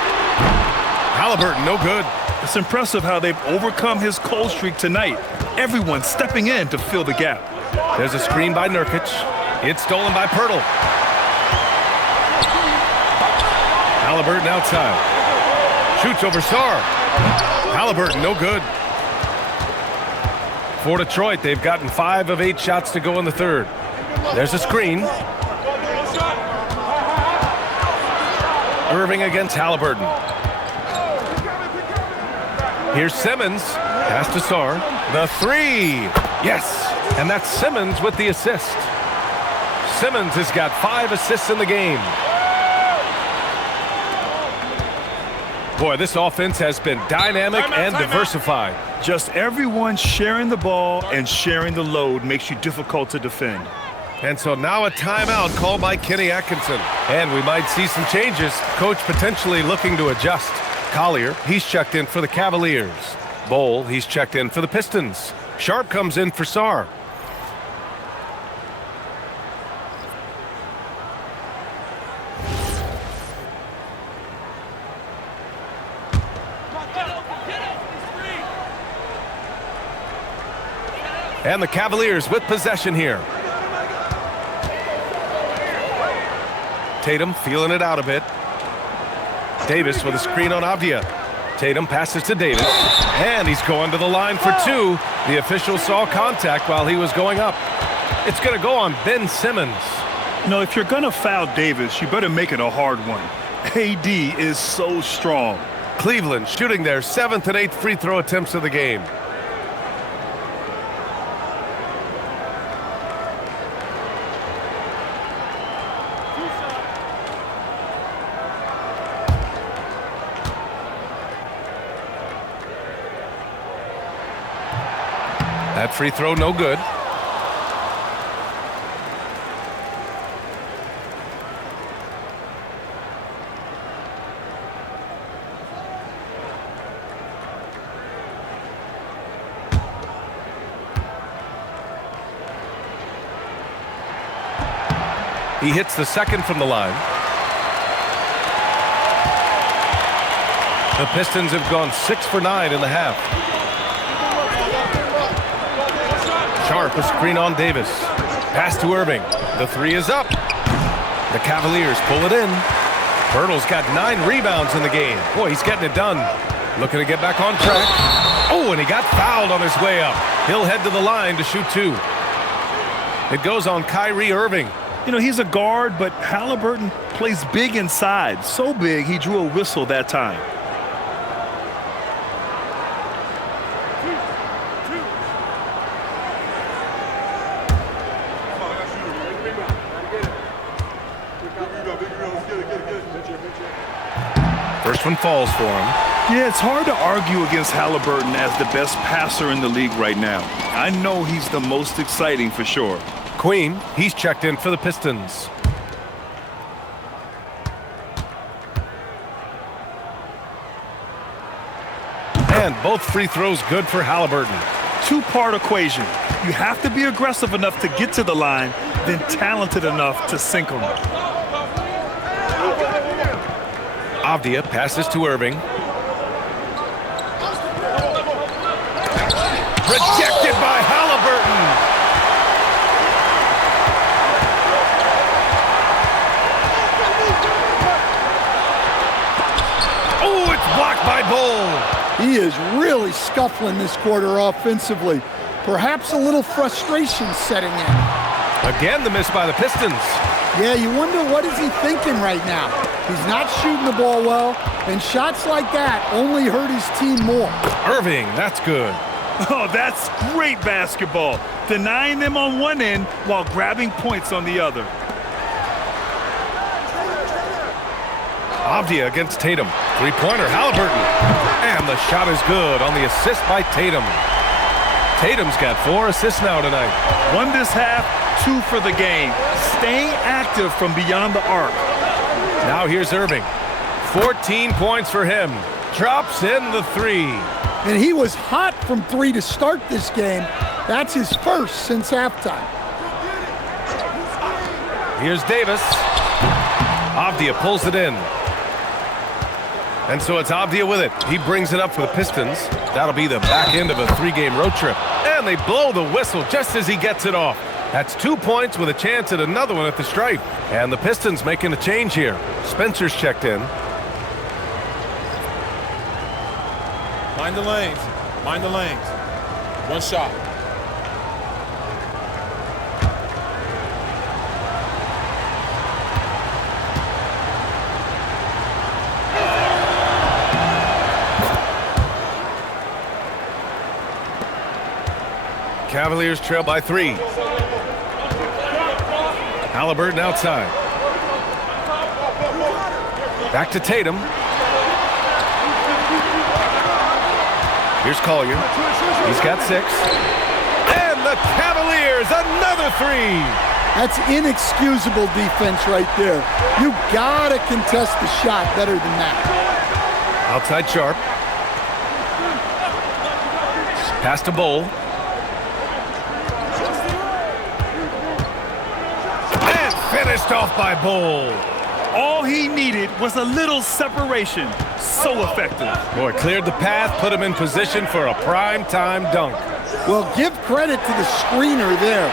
Halliburton, no good. It's impressive how they've overcome his cold streak tonight. Everyone stepping in to fill the gap. There's a screen by Nurkic. It's stolen by Pirtle. Halliburton outside. Shoots over Sarr. Halliburton, no good. For Detroit, they've gotten 5 of 8 shots to go in the third. There's a screen. Irving against Halliburton. Here's Simmons. Pass to Sarr. The three. Yes. And that's Simmons with the assist. Simmons has got 5 assists in the game. Boy, this offense has been dynamic and diversified. Just everyone sharing the ball and sharing the load makes you difficult to defend. And so now a timeout called by Kenny Atkinson. And we might see some changes. Coach potentially looking to adjust. Collier, he's checked in for the Cavaliers. Bowl, he's checked in for the Pistons. Sharp comes in for Sarr. And the Cavaliers with possession here. Tatum feeling it out a bit. Davis with a screen on Avdia. Tatum passes to Davis. And he's going to the line for 2. The official saw contact while he was going up. It's going to go on Ben Simmons. No, if you're going to foul Davis, you better make it a hard one. AD is so strong. Cleveland shooting their 7th and 8th free throw attempts of the game. That free throw, no good. He hits the second from the line. The Pistons have gone 6 for 9 in the half. Sharp, a screen on Davis. Pass to Irving. The three is up. The Cavaliers pull it in. Pirtle's got 9 rebounds in the game. Boy, he's getting it done. Looking to get back on track. Oh, and he got fouled on his way up. He'll head to the line to shoot 2. It goes on Kyrie Irving. You know, he's a guard, but Halliburton plays big inside. So big, he drew a whistle that time. First one falls for him. Yeah, it's hard to argue against Halliburton as the best passer in the league right now. I know he's the most exciting for sure. Queen, he's checked in for the Pistons. And both free throws good for Halliburton. Two-part equation. You have to be aggressive enough to get to the line, then talented enough to sink them. Avdia passes to Irving. Rejected by Halliburton. Oh, it's blocked by Bull. He is really scuffling this quarter offensively. Perhaps a little frustration setting in. Again, the miss by the Pistons. Yeah, you wonder what is he thinking right now. He's not shooting the ball well, and shots like that only hurt his team more. Irving, that's good. Oh, that's great basketball. Denying them on one end while grabbing points on the other. Avdia against Tatum. Three-pointer, Halliburton. And the shot is good on the assist by Tatum. Tatum's got 4 assists now tonight. 1 this half, 2 for the game. Staying active from beyond the arc. Now here's Irving. 14 points for him. Drops in the 3. And he was hot from 3 to start this game. That's his first since halftime. Here's Davis. Avdia pulls it in. And so it's Avdia with it. He brings it up for the Pistons. That'll be the back end of a 3-game road trip. And they blow the whistle just as he gets it off. That's 2 points with a chance at another one at the stripe. And the Pistons making a change here. Spencer's checked in. Mind the lanes. Mind the lanes. One shot. Cavaliers trail by 3. Halliburton outside. Back to Tatum. Here's Collier. He's got 6. And the Cavaliers, another 3. That's inexcusable defense right there. You gotta contest the shot better than that. Outside Sharp. Pass to Bowl. And finished off by Bowl. All he needed was a little separation. So effective. Boy, cleared the path, put him in position for a prime-time dunk. Well, give credit to the screener there.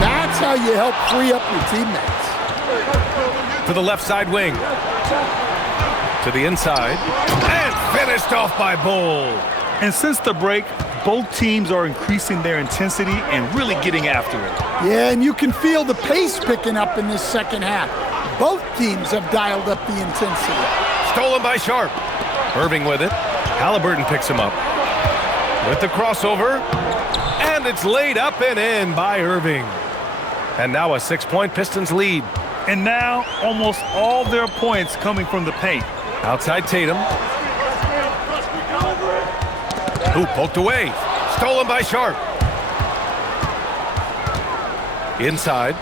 That's how you help free up your teammates. To the left side wing. To the inside. And finished off by Bowl. And since the break, both teams are increasing their intensity and really getting after it. Yeah, and you can feel the pace picking up in this second half. Both teams have dialed up the intensity. Stolen by Sharp. Irving with it. Halliburton picks him up. With the crossover. And it's laid up and in by Irving. And now a 6-point Pistons lead. And now almost all their points coming from the paint. Outside Tatum. Who poked away. Stolen by Sharp. Inside.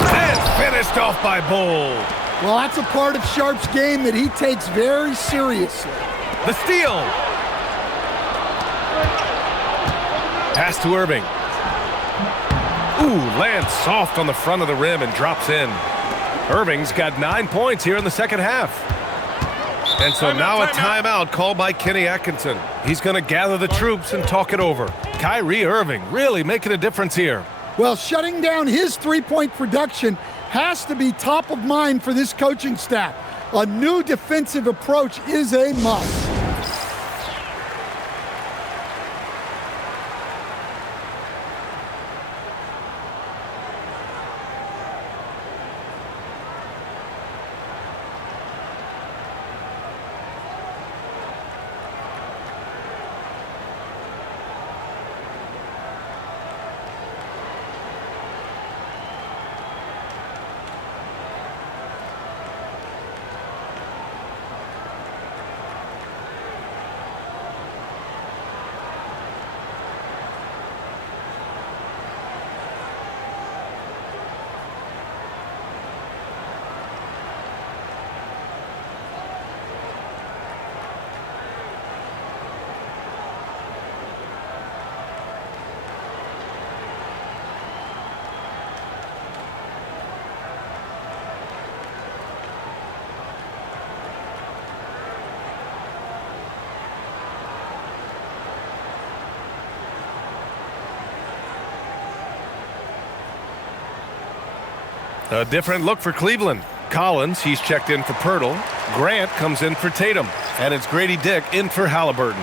And finished off by Bowl. Well, that's a part of Sharp's game that he takes very seriously. The steal. Pass to Irving. Ooh, lands soft on the front of the rim and drops in. Irving's got 9 points here in the second half. And so now a timeout called by Kenny Atkinson. He's going to gather the troops and talk it over. Kyrie Irving really making a difference here. Well, shutting down his three-point production has to be top of mind for this coaching staff. A new defensive approach is a must. A different look for Cleveland. Collins, he's checked in for Pirtle. Grant comes in for Tatum. And it's Grady Dick in for Halliburton.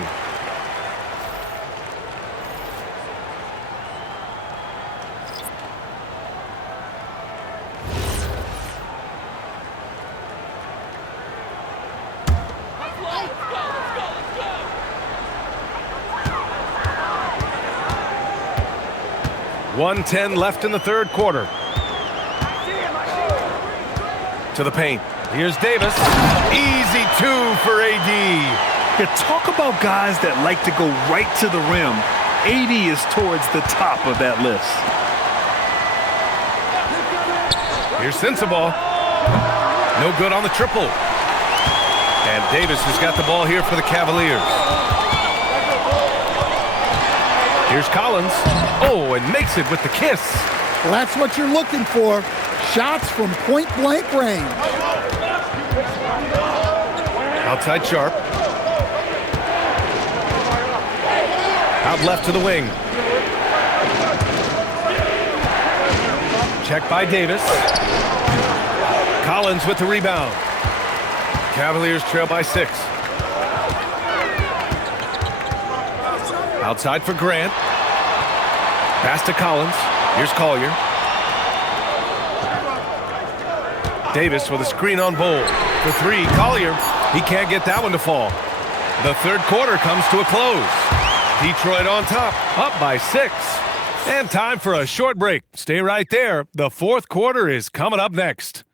.110 left in the third quarter. To the paint. Here's Davis. Easy 2 for AD. Yeah, talk about guys that like to go right to the rim. AD is towards the top of that list. Here's Sensabaugh. No good on the triple. And Davis has got the ball here for the Cavaliers. Here's Collins. Oh, and makes it with the kiss. Well, that's what you're looking for. Shots from point-blank range. Outside Sharp. Out left to the wing. Check by Davis. Collins with the rebound. Cavaliers trail by 6. Outside for Grant. Pass to Collins. Here's Collier. Davis with a screen on Bowl. For 3, Collier. He can't get that one to fall. The third quarter comes to a close. Detroit on top, up by 6. And time for a short break. Stay right there. The fourth quarter is coming up next.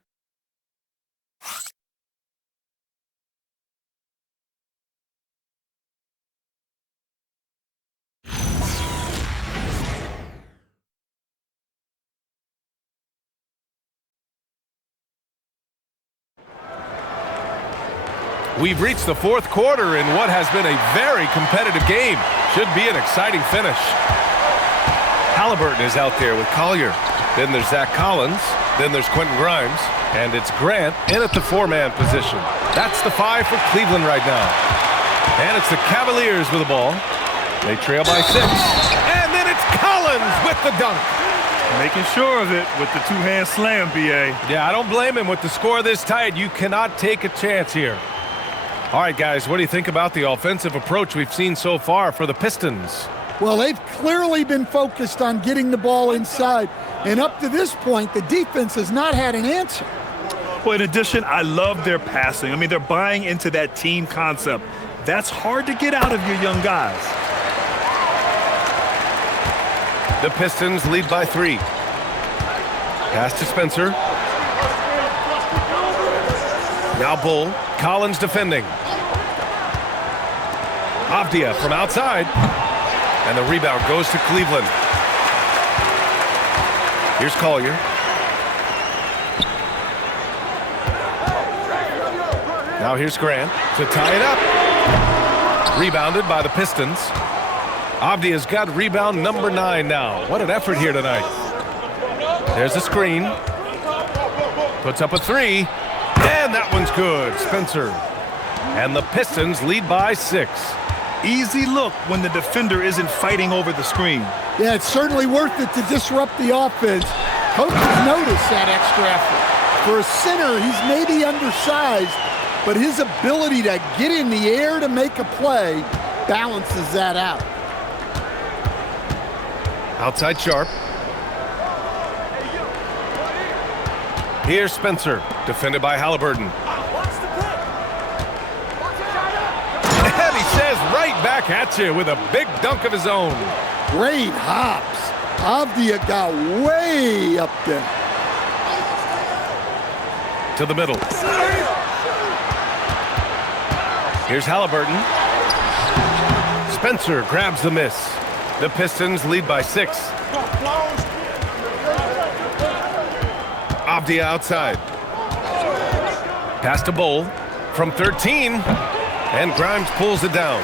We've reached the fourth quarter in what has been a very competitive game. Should be an exciting finish. Halliburton is out there with Collier. Then there's Zach Collins. Then there's Quentin Grimes. And it's Grant in at the 4-man position. That's the 5 for Cleveland right now. And it's the Cavaliers with the ball. They trail by 6. And then it's Collins with the dunk. Making sure of it with the two-hand slam, B.A. Yeah, I don't blame him. With the score this tight, you cannot take a chance here. All right, guys, what do you think about the offensive approach we've seen so far for the Pistons? Well, they've clearly been focused on getting the ball inside. And up to this point, the defense has not had an answer. Well, in addition, I love their passing. I mean, they're buying into that team concept. That's hard to get out of your young guys. The Pistons lead by 3. Pass to Spencer. Now Bull. Collins defending. Avdia from outside. And the rebound goes to Cleveland. Here's Collier. Now here's Grant to tie it up. Rebounded by the Pistons. Avdia's got rebound number 9 now. What an effort here tonight. There's a screen. Puts up a 3. And that one's good. Spencer. And the Pistons lead by 6. Easy look when the defender isn't fighting over the screen. Yeah, it's certainly worth it to disrupt the offense. Coaches notice that extra effort. For a center, he's maybe undersized, but his ability to get in the air to make a play balances that out. Outside Sharp. Here's Spencer, defended by Halliburton. And he says right back at you with a big dunk of his own. Great hops. Avdia got way up there. To the middle. Here's Halliburton. Spencer grabs the miss. The Pistons lead by 6. Avdia outside. Pass to Bowl from 13. And Grimes pulls it down.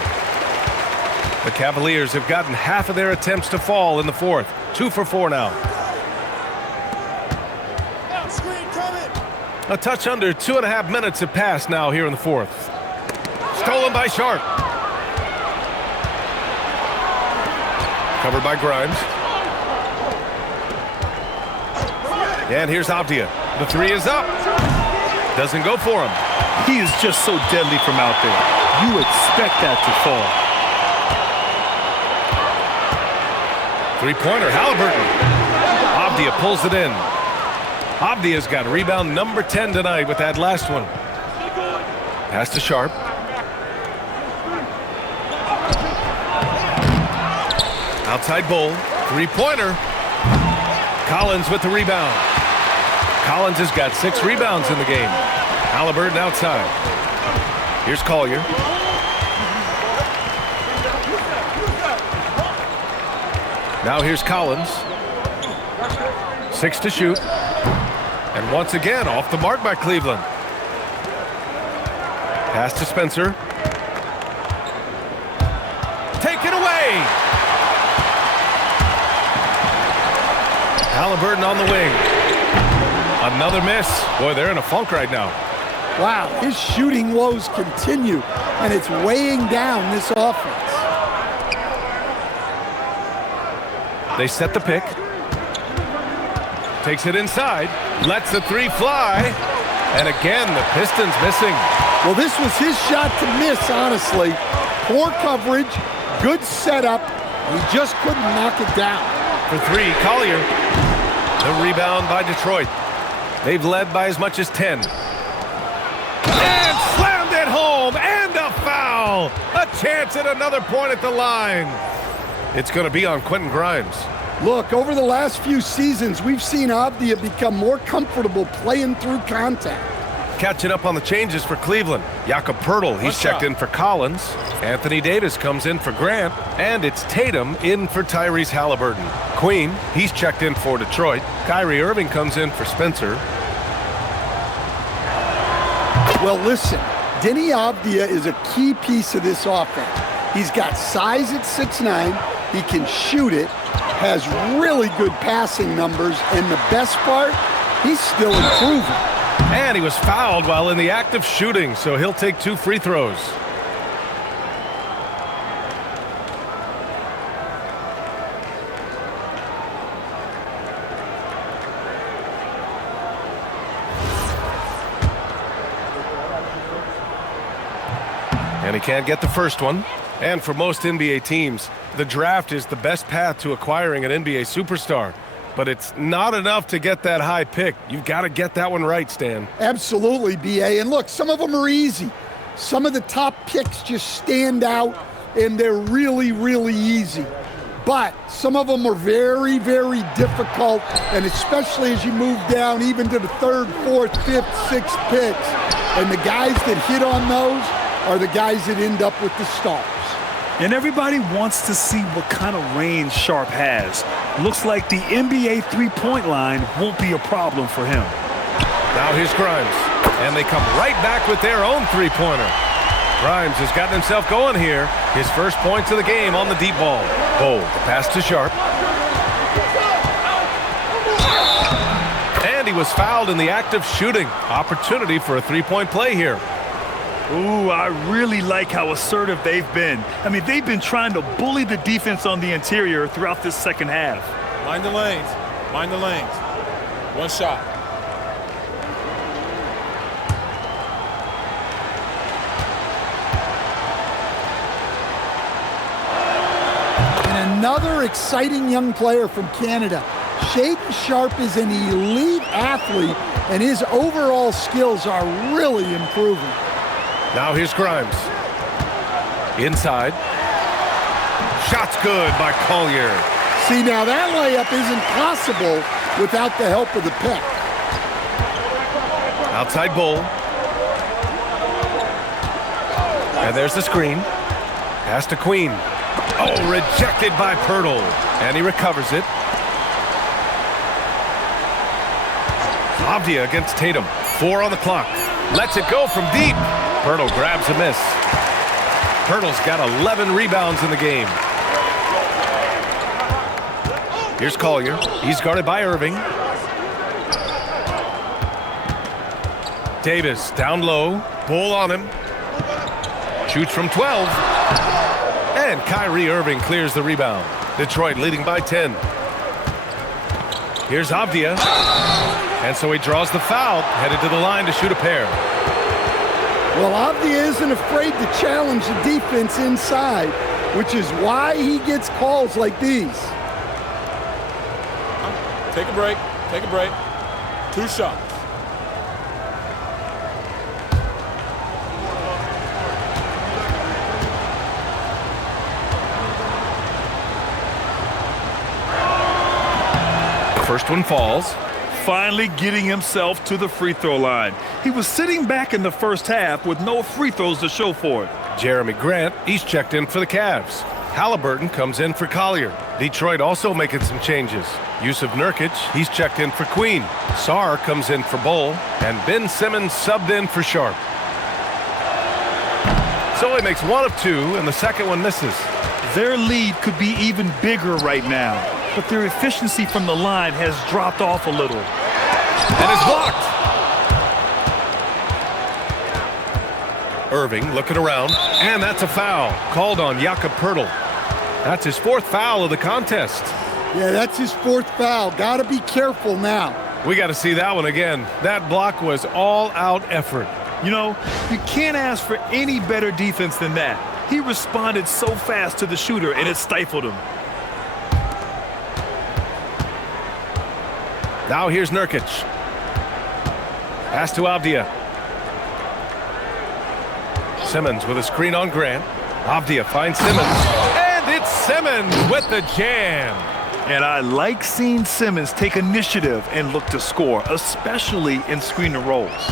The Cavaliers have gotten half of their attempts to fall in the fourth. 2 for 4 now. A touch under 2.5 minutes have passed now here in the fourth. Stolen by Sharp. Covered by Grimes. And here's Avdia. The 3 is up. Doesn't go for him. He is just so deadly from out there. You expect that to fall. 3-pointer, Halliburton. Avdia pulls it in. Avdia's got rebound number 10 tonight with that last one. Pass to Sharp. Outside Bull. 3-pointer. Collins with the rebound. Collins has got 6 rebounds in the game. Halliburton outside. Here's Collier. Now here's Collins. 6 to shoot. And once again, off the mark by Cleveland. Pass to Spencer. Taken away! Halliburton on the wing. Another miss. Boy, they're in a funk right now. Wow, his shooting woes continue, and it's weighing down this offense. They set the pick. Takes it inside. Lets the three fly. And again, the Pistons missing. Well, this was his shot to miss, honestly. Poor coverage, good setup. He just couldn't knock it down. For three, Collier. The rebound by Detroit. They've led by as much as 10. And slammed it home, and a foul. A chance at another point at the line. It's going to be on Quentin Grimes. Look, over the last few seasons, we've seen Avdia become more comfortable playing through contact. Catching up on the changes for Cleveland. Jakob Poeltl, he's checked in for Collins. Anthony Davis comes in for Grant. And it's Tatum in for Tyrese Halliburton. Queen, he's checked in for Detroit. Kyrie Irving comes in for Spencer. Well, listen, Denny Avdia is a key piece of this offense. He's got size at 6'9". He can shoot it, has really good passing numbers, and the best part, he's still improving. And he was fouled while in the act of shooting, so he'll take 2 free throws. And he can't get the first one. And for most NBA teams, the draft is the best path to acquiring an NBA superstar. But it's not enough to get that high pick. You've got to get that one right, Stan. Absolutely, B.A. And look, some of them are easy. Some of the top picks just stand out, and they're really, really easy. But some of them are very, very difficult, and especially as you move down even to the 3rd, 4th, 5th, 6th picks. And the guys that hit on those are the guys that end up with the stars. And everybody wants to see what kind of range Sharp has. Looks like the NBA three-point line won't be a problem for him. Now here's Grimes. And they come right back with their own three-pointer. Grimes has gotten himself going here. His first points of the game on the deep ball. Bold, the pass to Sharp. And he was fouled in the act of shooting. Opportunity for a three-point play here. Ooh, I really like how assertive they've been. I mean, they've been trying to bully the defense on the interior throughout this second half. Mind the lanes. Mind the lanes. One shot. And another exciting young player from Canada. Shaedon Sharp is an elite athlete, and his overall skills are really improving. Now here's Grimes. Inside. Shot's good by Collier. See, now that layup isn't possible without the help of the pick. Outside Bull. And there's the screen. Pass to Queen. Oh, rejected by Poeltl. And he recovers it. Avdia against Tatum. 4 on the clock. Lets it go from deep. Poeltl grabs a miss. Poeltl's got 11 rebounds in the game. Here's Collier. He's guarded by Irving. Davis down low. Bull on him. Shoots from 12. And Kyrie Irving clears the rebound. Detroit leading by 10. Here's Avdia. And so he draws the foul, headed to the line to shoot a pair. Well, Avdia isn't afraid to challenge the defense inside, which is why he gets calls like these. Take a break. Take a break. 2 shots. First one falls. Finally getting himself to the free throw line. He was sitting back in the first half with no free throws to show for it. Jeremy Grant, he's checked in for the Cavs. Halliburton comes in for Collier. Detroit also making some changes. Yusuf Nurkic, he's checked in for Queen. Sarr comes in for Bull. And Ben Simmons subbed in for Sharp. So he makes 1 of 2, and the second one misses. Their lead could be even bigger right now, but their efficiency from the line has dropped off a little. And it's blocked. Irving looking around, and that's a foul called on Jakob Poeltl. That's his 4th foul of the contest. Yeah, that's his 4th foul. Got to be careful now. We got to see that one again. That block was all-out effort. You know, you can't ask for any better defense than that. He responded so fast to the shooter, and it stifled him. Now here's Nurkic. Pass to Avdia. Simmons with a screen on Grant. Avdia finds Simmons. And it's Simmons with the jam. And I like seeing Simmons take initiative and look to score, especially in screen and rolls.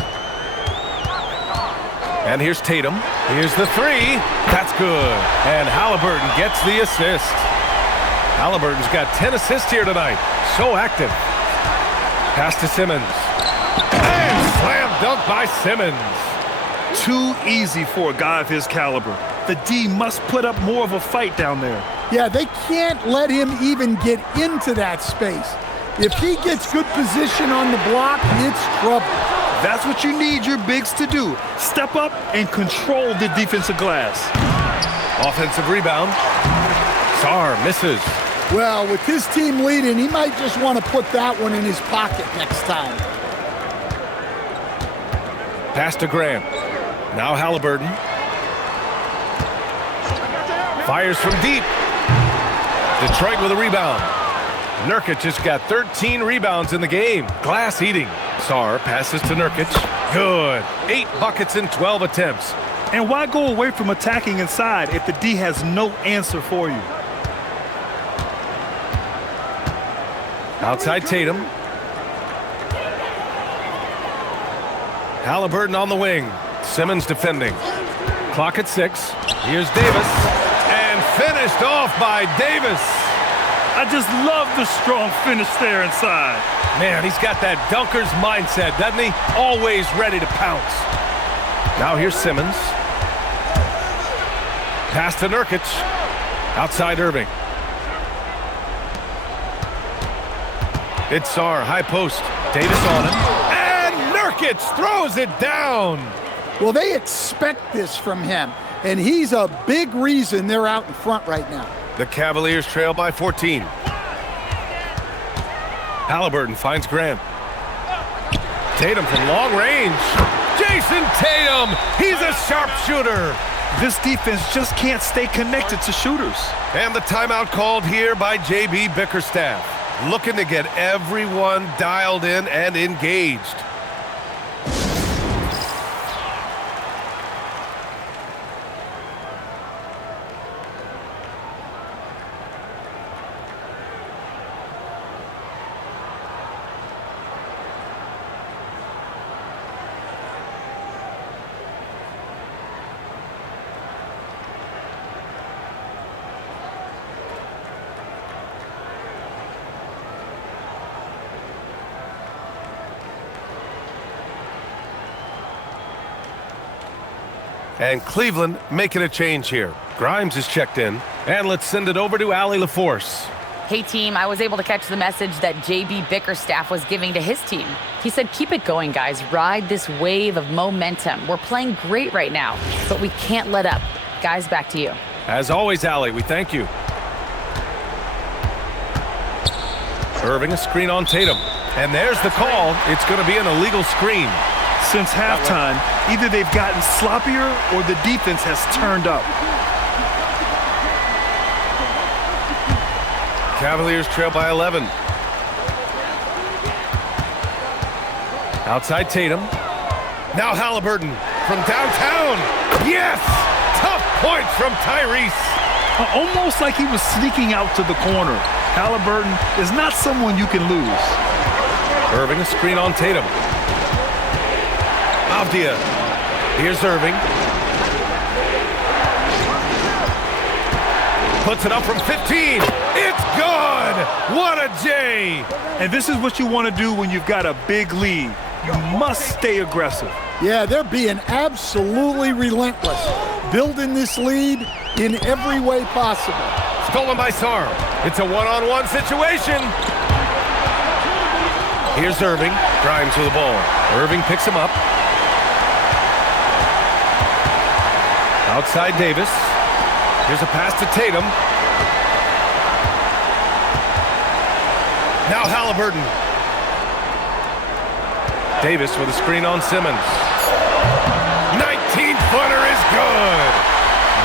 And here's Tatum. Here's the 3. That's good. And Halliburton gets the assist. Halliburton's got 10 assists here tonight. So active. Pass to Simmons. And slam dunk by Simmons. Too easy for a guy of his caliber. The D must put up more of a fight down there. Yeah, they can't let him even get into that space. If he gets good position on the block, it's trouble. That's what you need your bigs to do. Step up and control the defensive glass. Offensive rebound. Sarr misses. Well, with his team leading, he might just want to put that one in his pocket next time. Pass to Graham. Now Halliburton. Fires from deep. Detroit with a rebound. Nurkic just got 13 rebounds in the game. Glass eating. Sarr passes to Nurkic. Good. 8 buckets in 12 attempts. And why go away from attacking inside if the D has no answer for you? Outside Tatum. Halliburton on the wing. Simmons defending. Clock at 6. Here's Davis. And finished off by Davis. I just love the strong finish there inside. Man, he's got that dunker's mindset, doesn't he? Always ready to pounce. Now here's Simmons. Pass to Nurkic. Outside Irving. It's Sarr, high post. Davis on him. And Nurkic throws it down. Well, they expect this from him, and he's a big reason they're out in front right now. The Cavaliers trail by 14. Halliburton finds Graham. Tatum from long range. Jason Tatum, he's a sharpshooter. This defense just can't stay connected to shooters. And the timeout called here by J.B. Bickerstaff. Looking to get everyone dialed in and engaged. And Cleveland making a change here. Grimes is checked in. And let's send it over to Allie LaForce. Hey, team, I was able to catch the message that J.B. Bickerstaff was giving to his team. He said, keep it going, guys. Ride this wave of momentum. We're playing great right now, but we can't let up. Guys, back to you. As always, Allie, we thank you. Irving, a screen on Tatum. And there's the call. It's going to be an illegal screen. Since halftime, either they've gotten sloppier or the defense has turned up. Cavaliers trail by 11. Outside Tatum. Now Halliburton from downtown. Yes! Tough points from Tyrese. Almost like he was sneaking out to the corner. Halliburton is not someone you can lose. Irving, a screen on Tatum. Avdia. Here's Irving. Puts it up from 15. It's good! What a J! And this is what you want to do when you've got a big lead. You must stay aggressive. Yeah, they're being absolutely relentless, building this lead in every way possible. Stolen by Sarr. It's a one-on-one situation. Here's Irving. Grimes with the ball. Irving picks him up. Outside Davis. Here's a pass to Tatum. Now Halliburton. Davis with a screen on Simmons. 19-footer is good.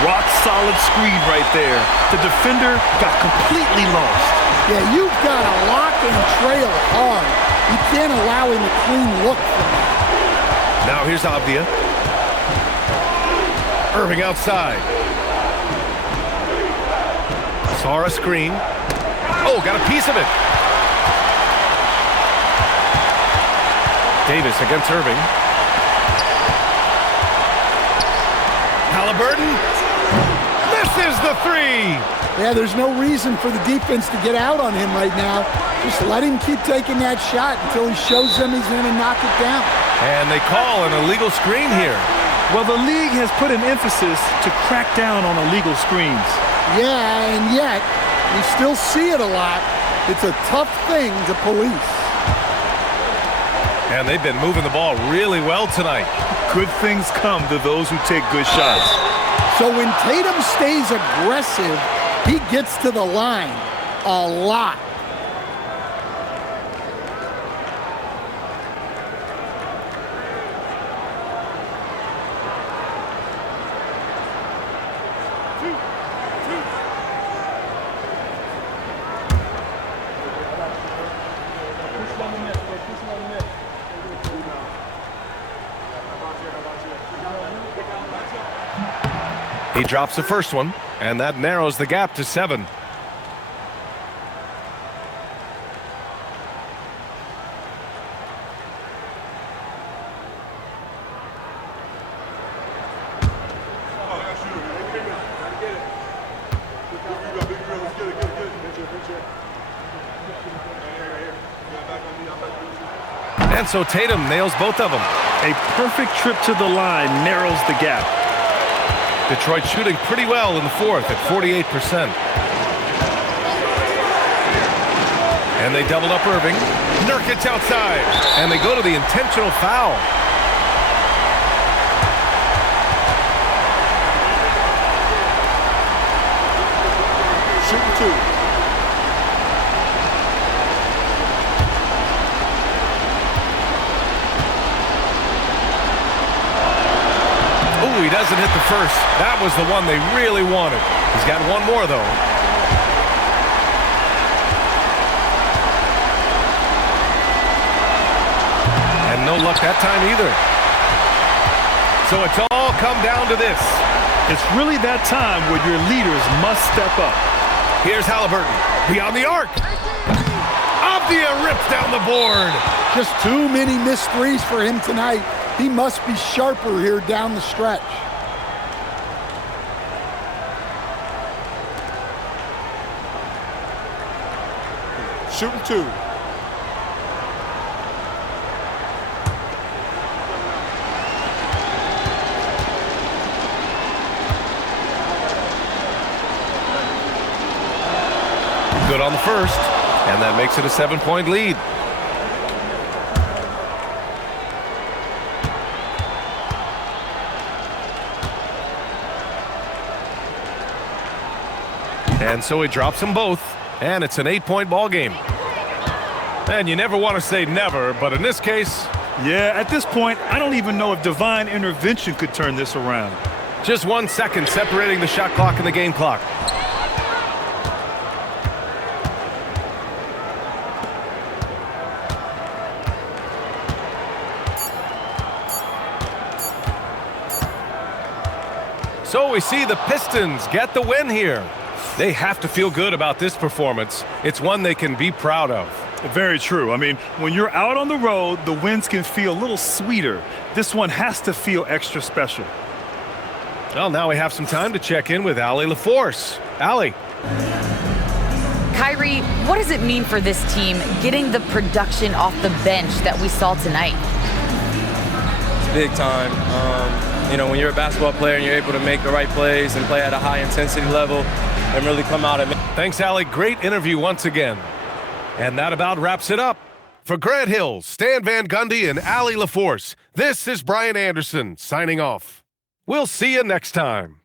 Rock solid screen right there. The defender got completely lost. Yeah, you've got to lock and trail hard. You can't allow him a clean look from that. Now here's Avdia. Irving outside. Saw a screen. Oh, got a piece of it. Davis against Irving. Halliburton misses the three. Yeah, there's no reason for the defense to get out on him right now. Just let him keep taking that shot until he shows them he's going to knock it down. And they call an illegal screen here. Well, the league has put an emphasis to crack down on illegal screens. Yeah, and yet, you still see it a lot. It's a tough thing to police. And they've been moving the ball really well tonight. Good things come to those who take good shots. So when Tatum stays aggressive, he gets to the line a lot. He drops the first one, and that narrows the gap to 7. And so Tatum nails both of them. A perfect trip to the line narrows the gap. Detroit shooting pretty well in the fourth at 48%. And they doubled up Irving. Nurkic outside. And they go to the intentional foul. Shooting 2. He doesn't hit the first. That was the one they really wanted. He's got one more, though. And no luck that time either. So it's all come down to this. It's really that time where your leaders must step up. Here's Halliburton. Beyond the arc. Avdia rips down the board. Just too many missed threes for him tonight. He must be sharper here down the stretch. Shooting 2. Good on the first, and that makes it a 7-point lead. And so he drops them both, and it's an 8-point ball game. And you never want to say never, but in this case... Yeah, at this point, I don't even know if divine intervention could turn this around. Just 1 second separating the shot clock and the game clock. So we see the Pistons get the win here. They have to feel good about this performance. It's one they can be proud of. Very true. I mean, when you're out on the road, the wins can feel a little sweeter. This one has to feel extra special. Well, now we have some time to check in with Allie LaForce. Allie. Kyrie, what does it mean for this team getting the production off the bench that we saw tonight? Big time. You know, when you're a basketball player and you're able to make the right plays and play at a high intensity level and really come out and... Thanks, Allie. Great interview once again. And that about wraps it up. For Grant Hill, Stan Van Gundy, and Allie LaForce, this is Brian Anderson signing off. We'll see you next time.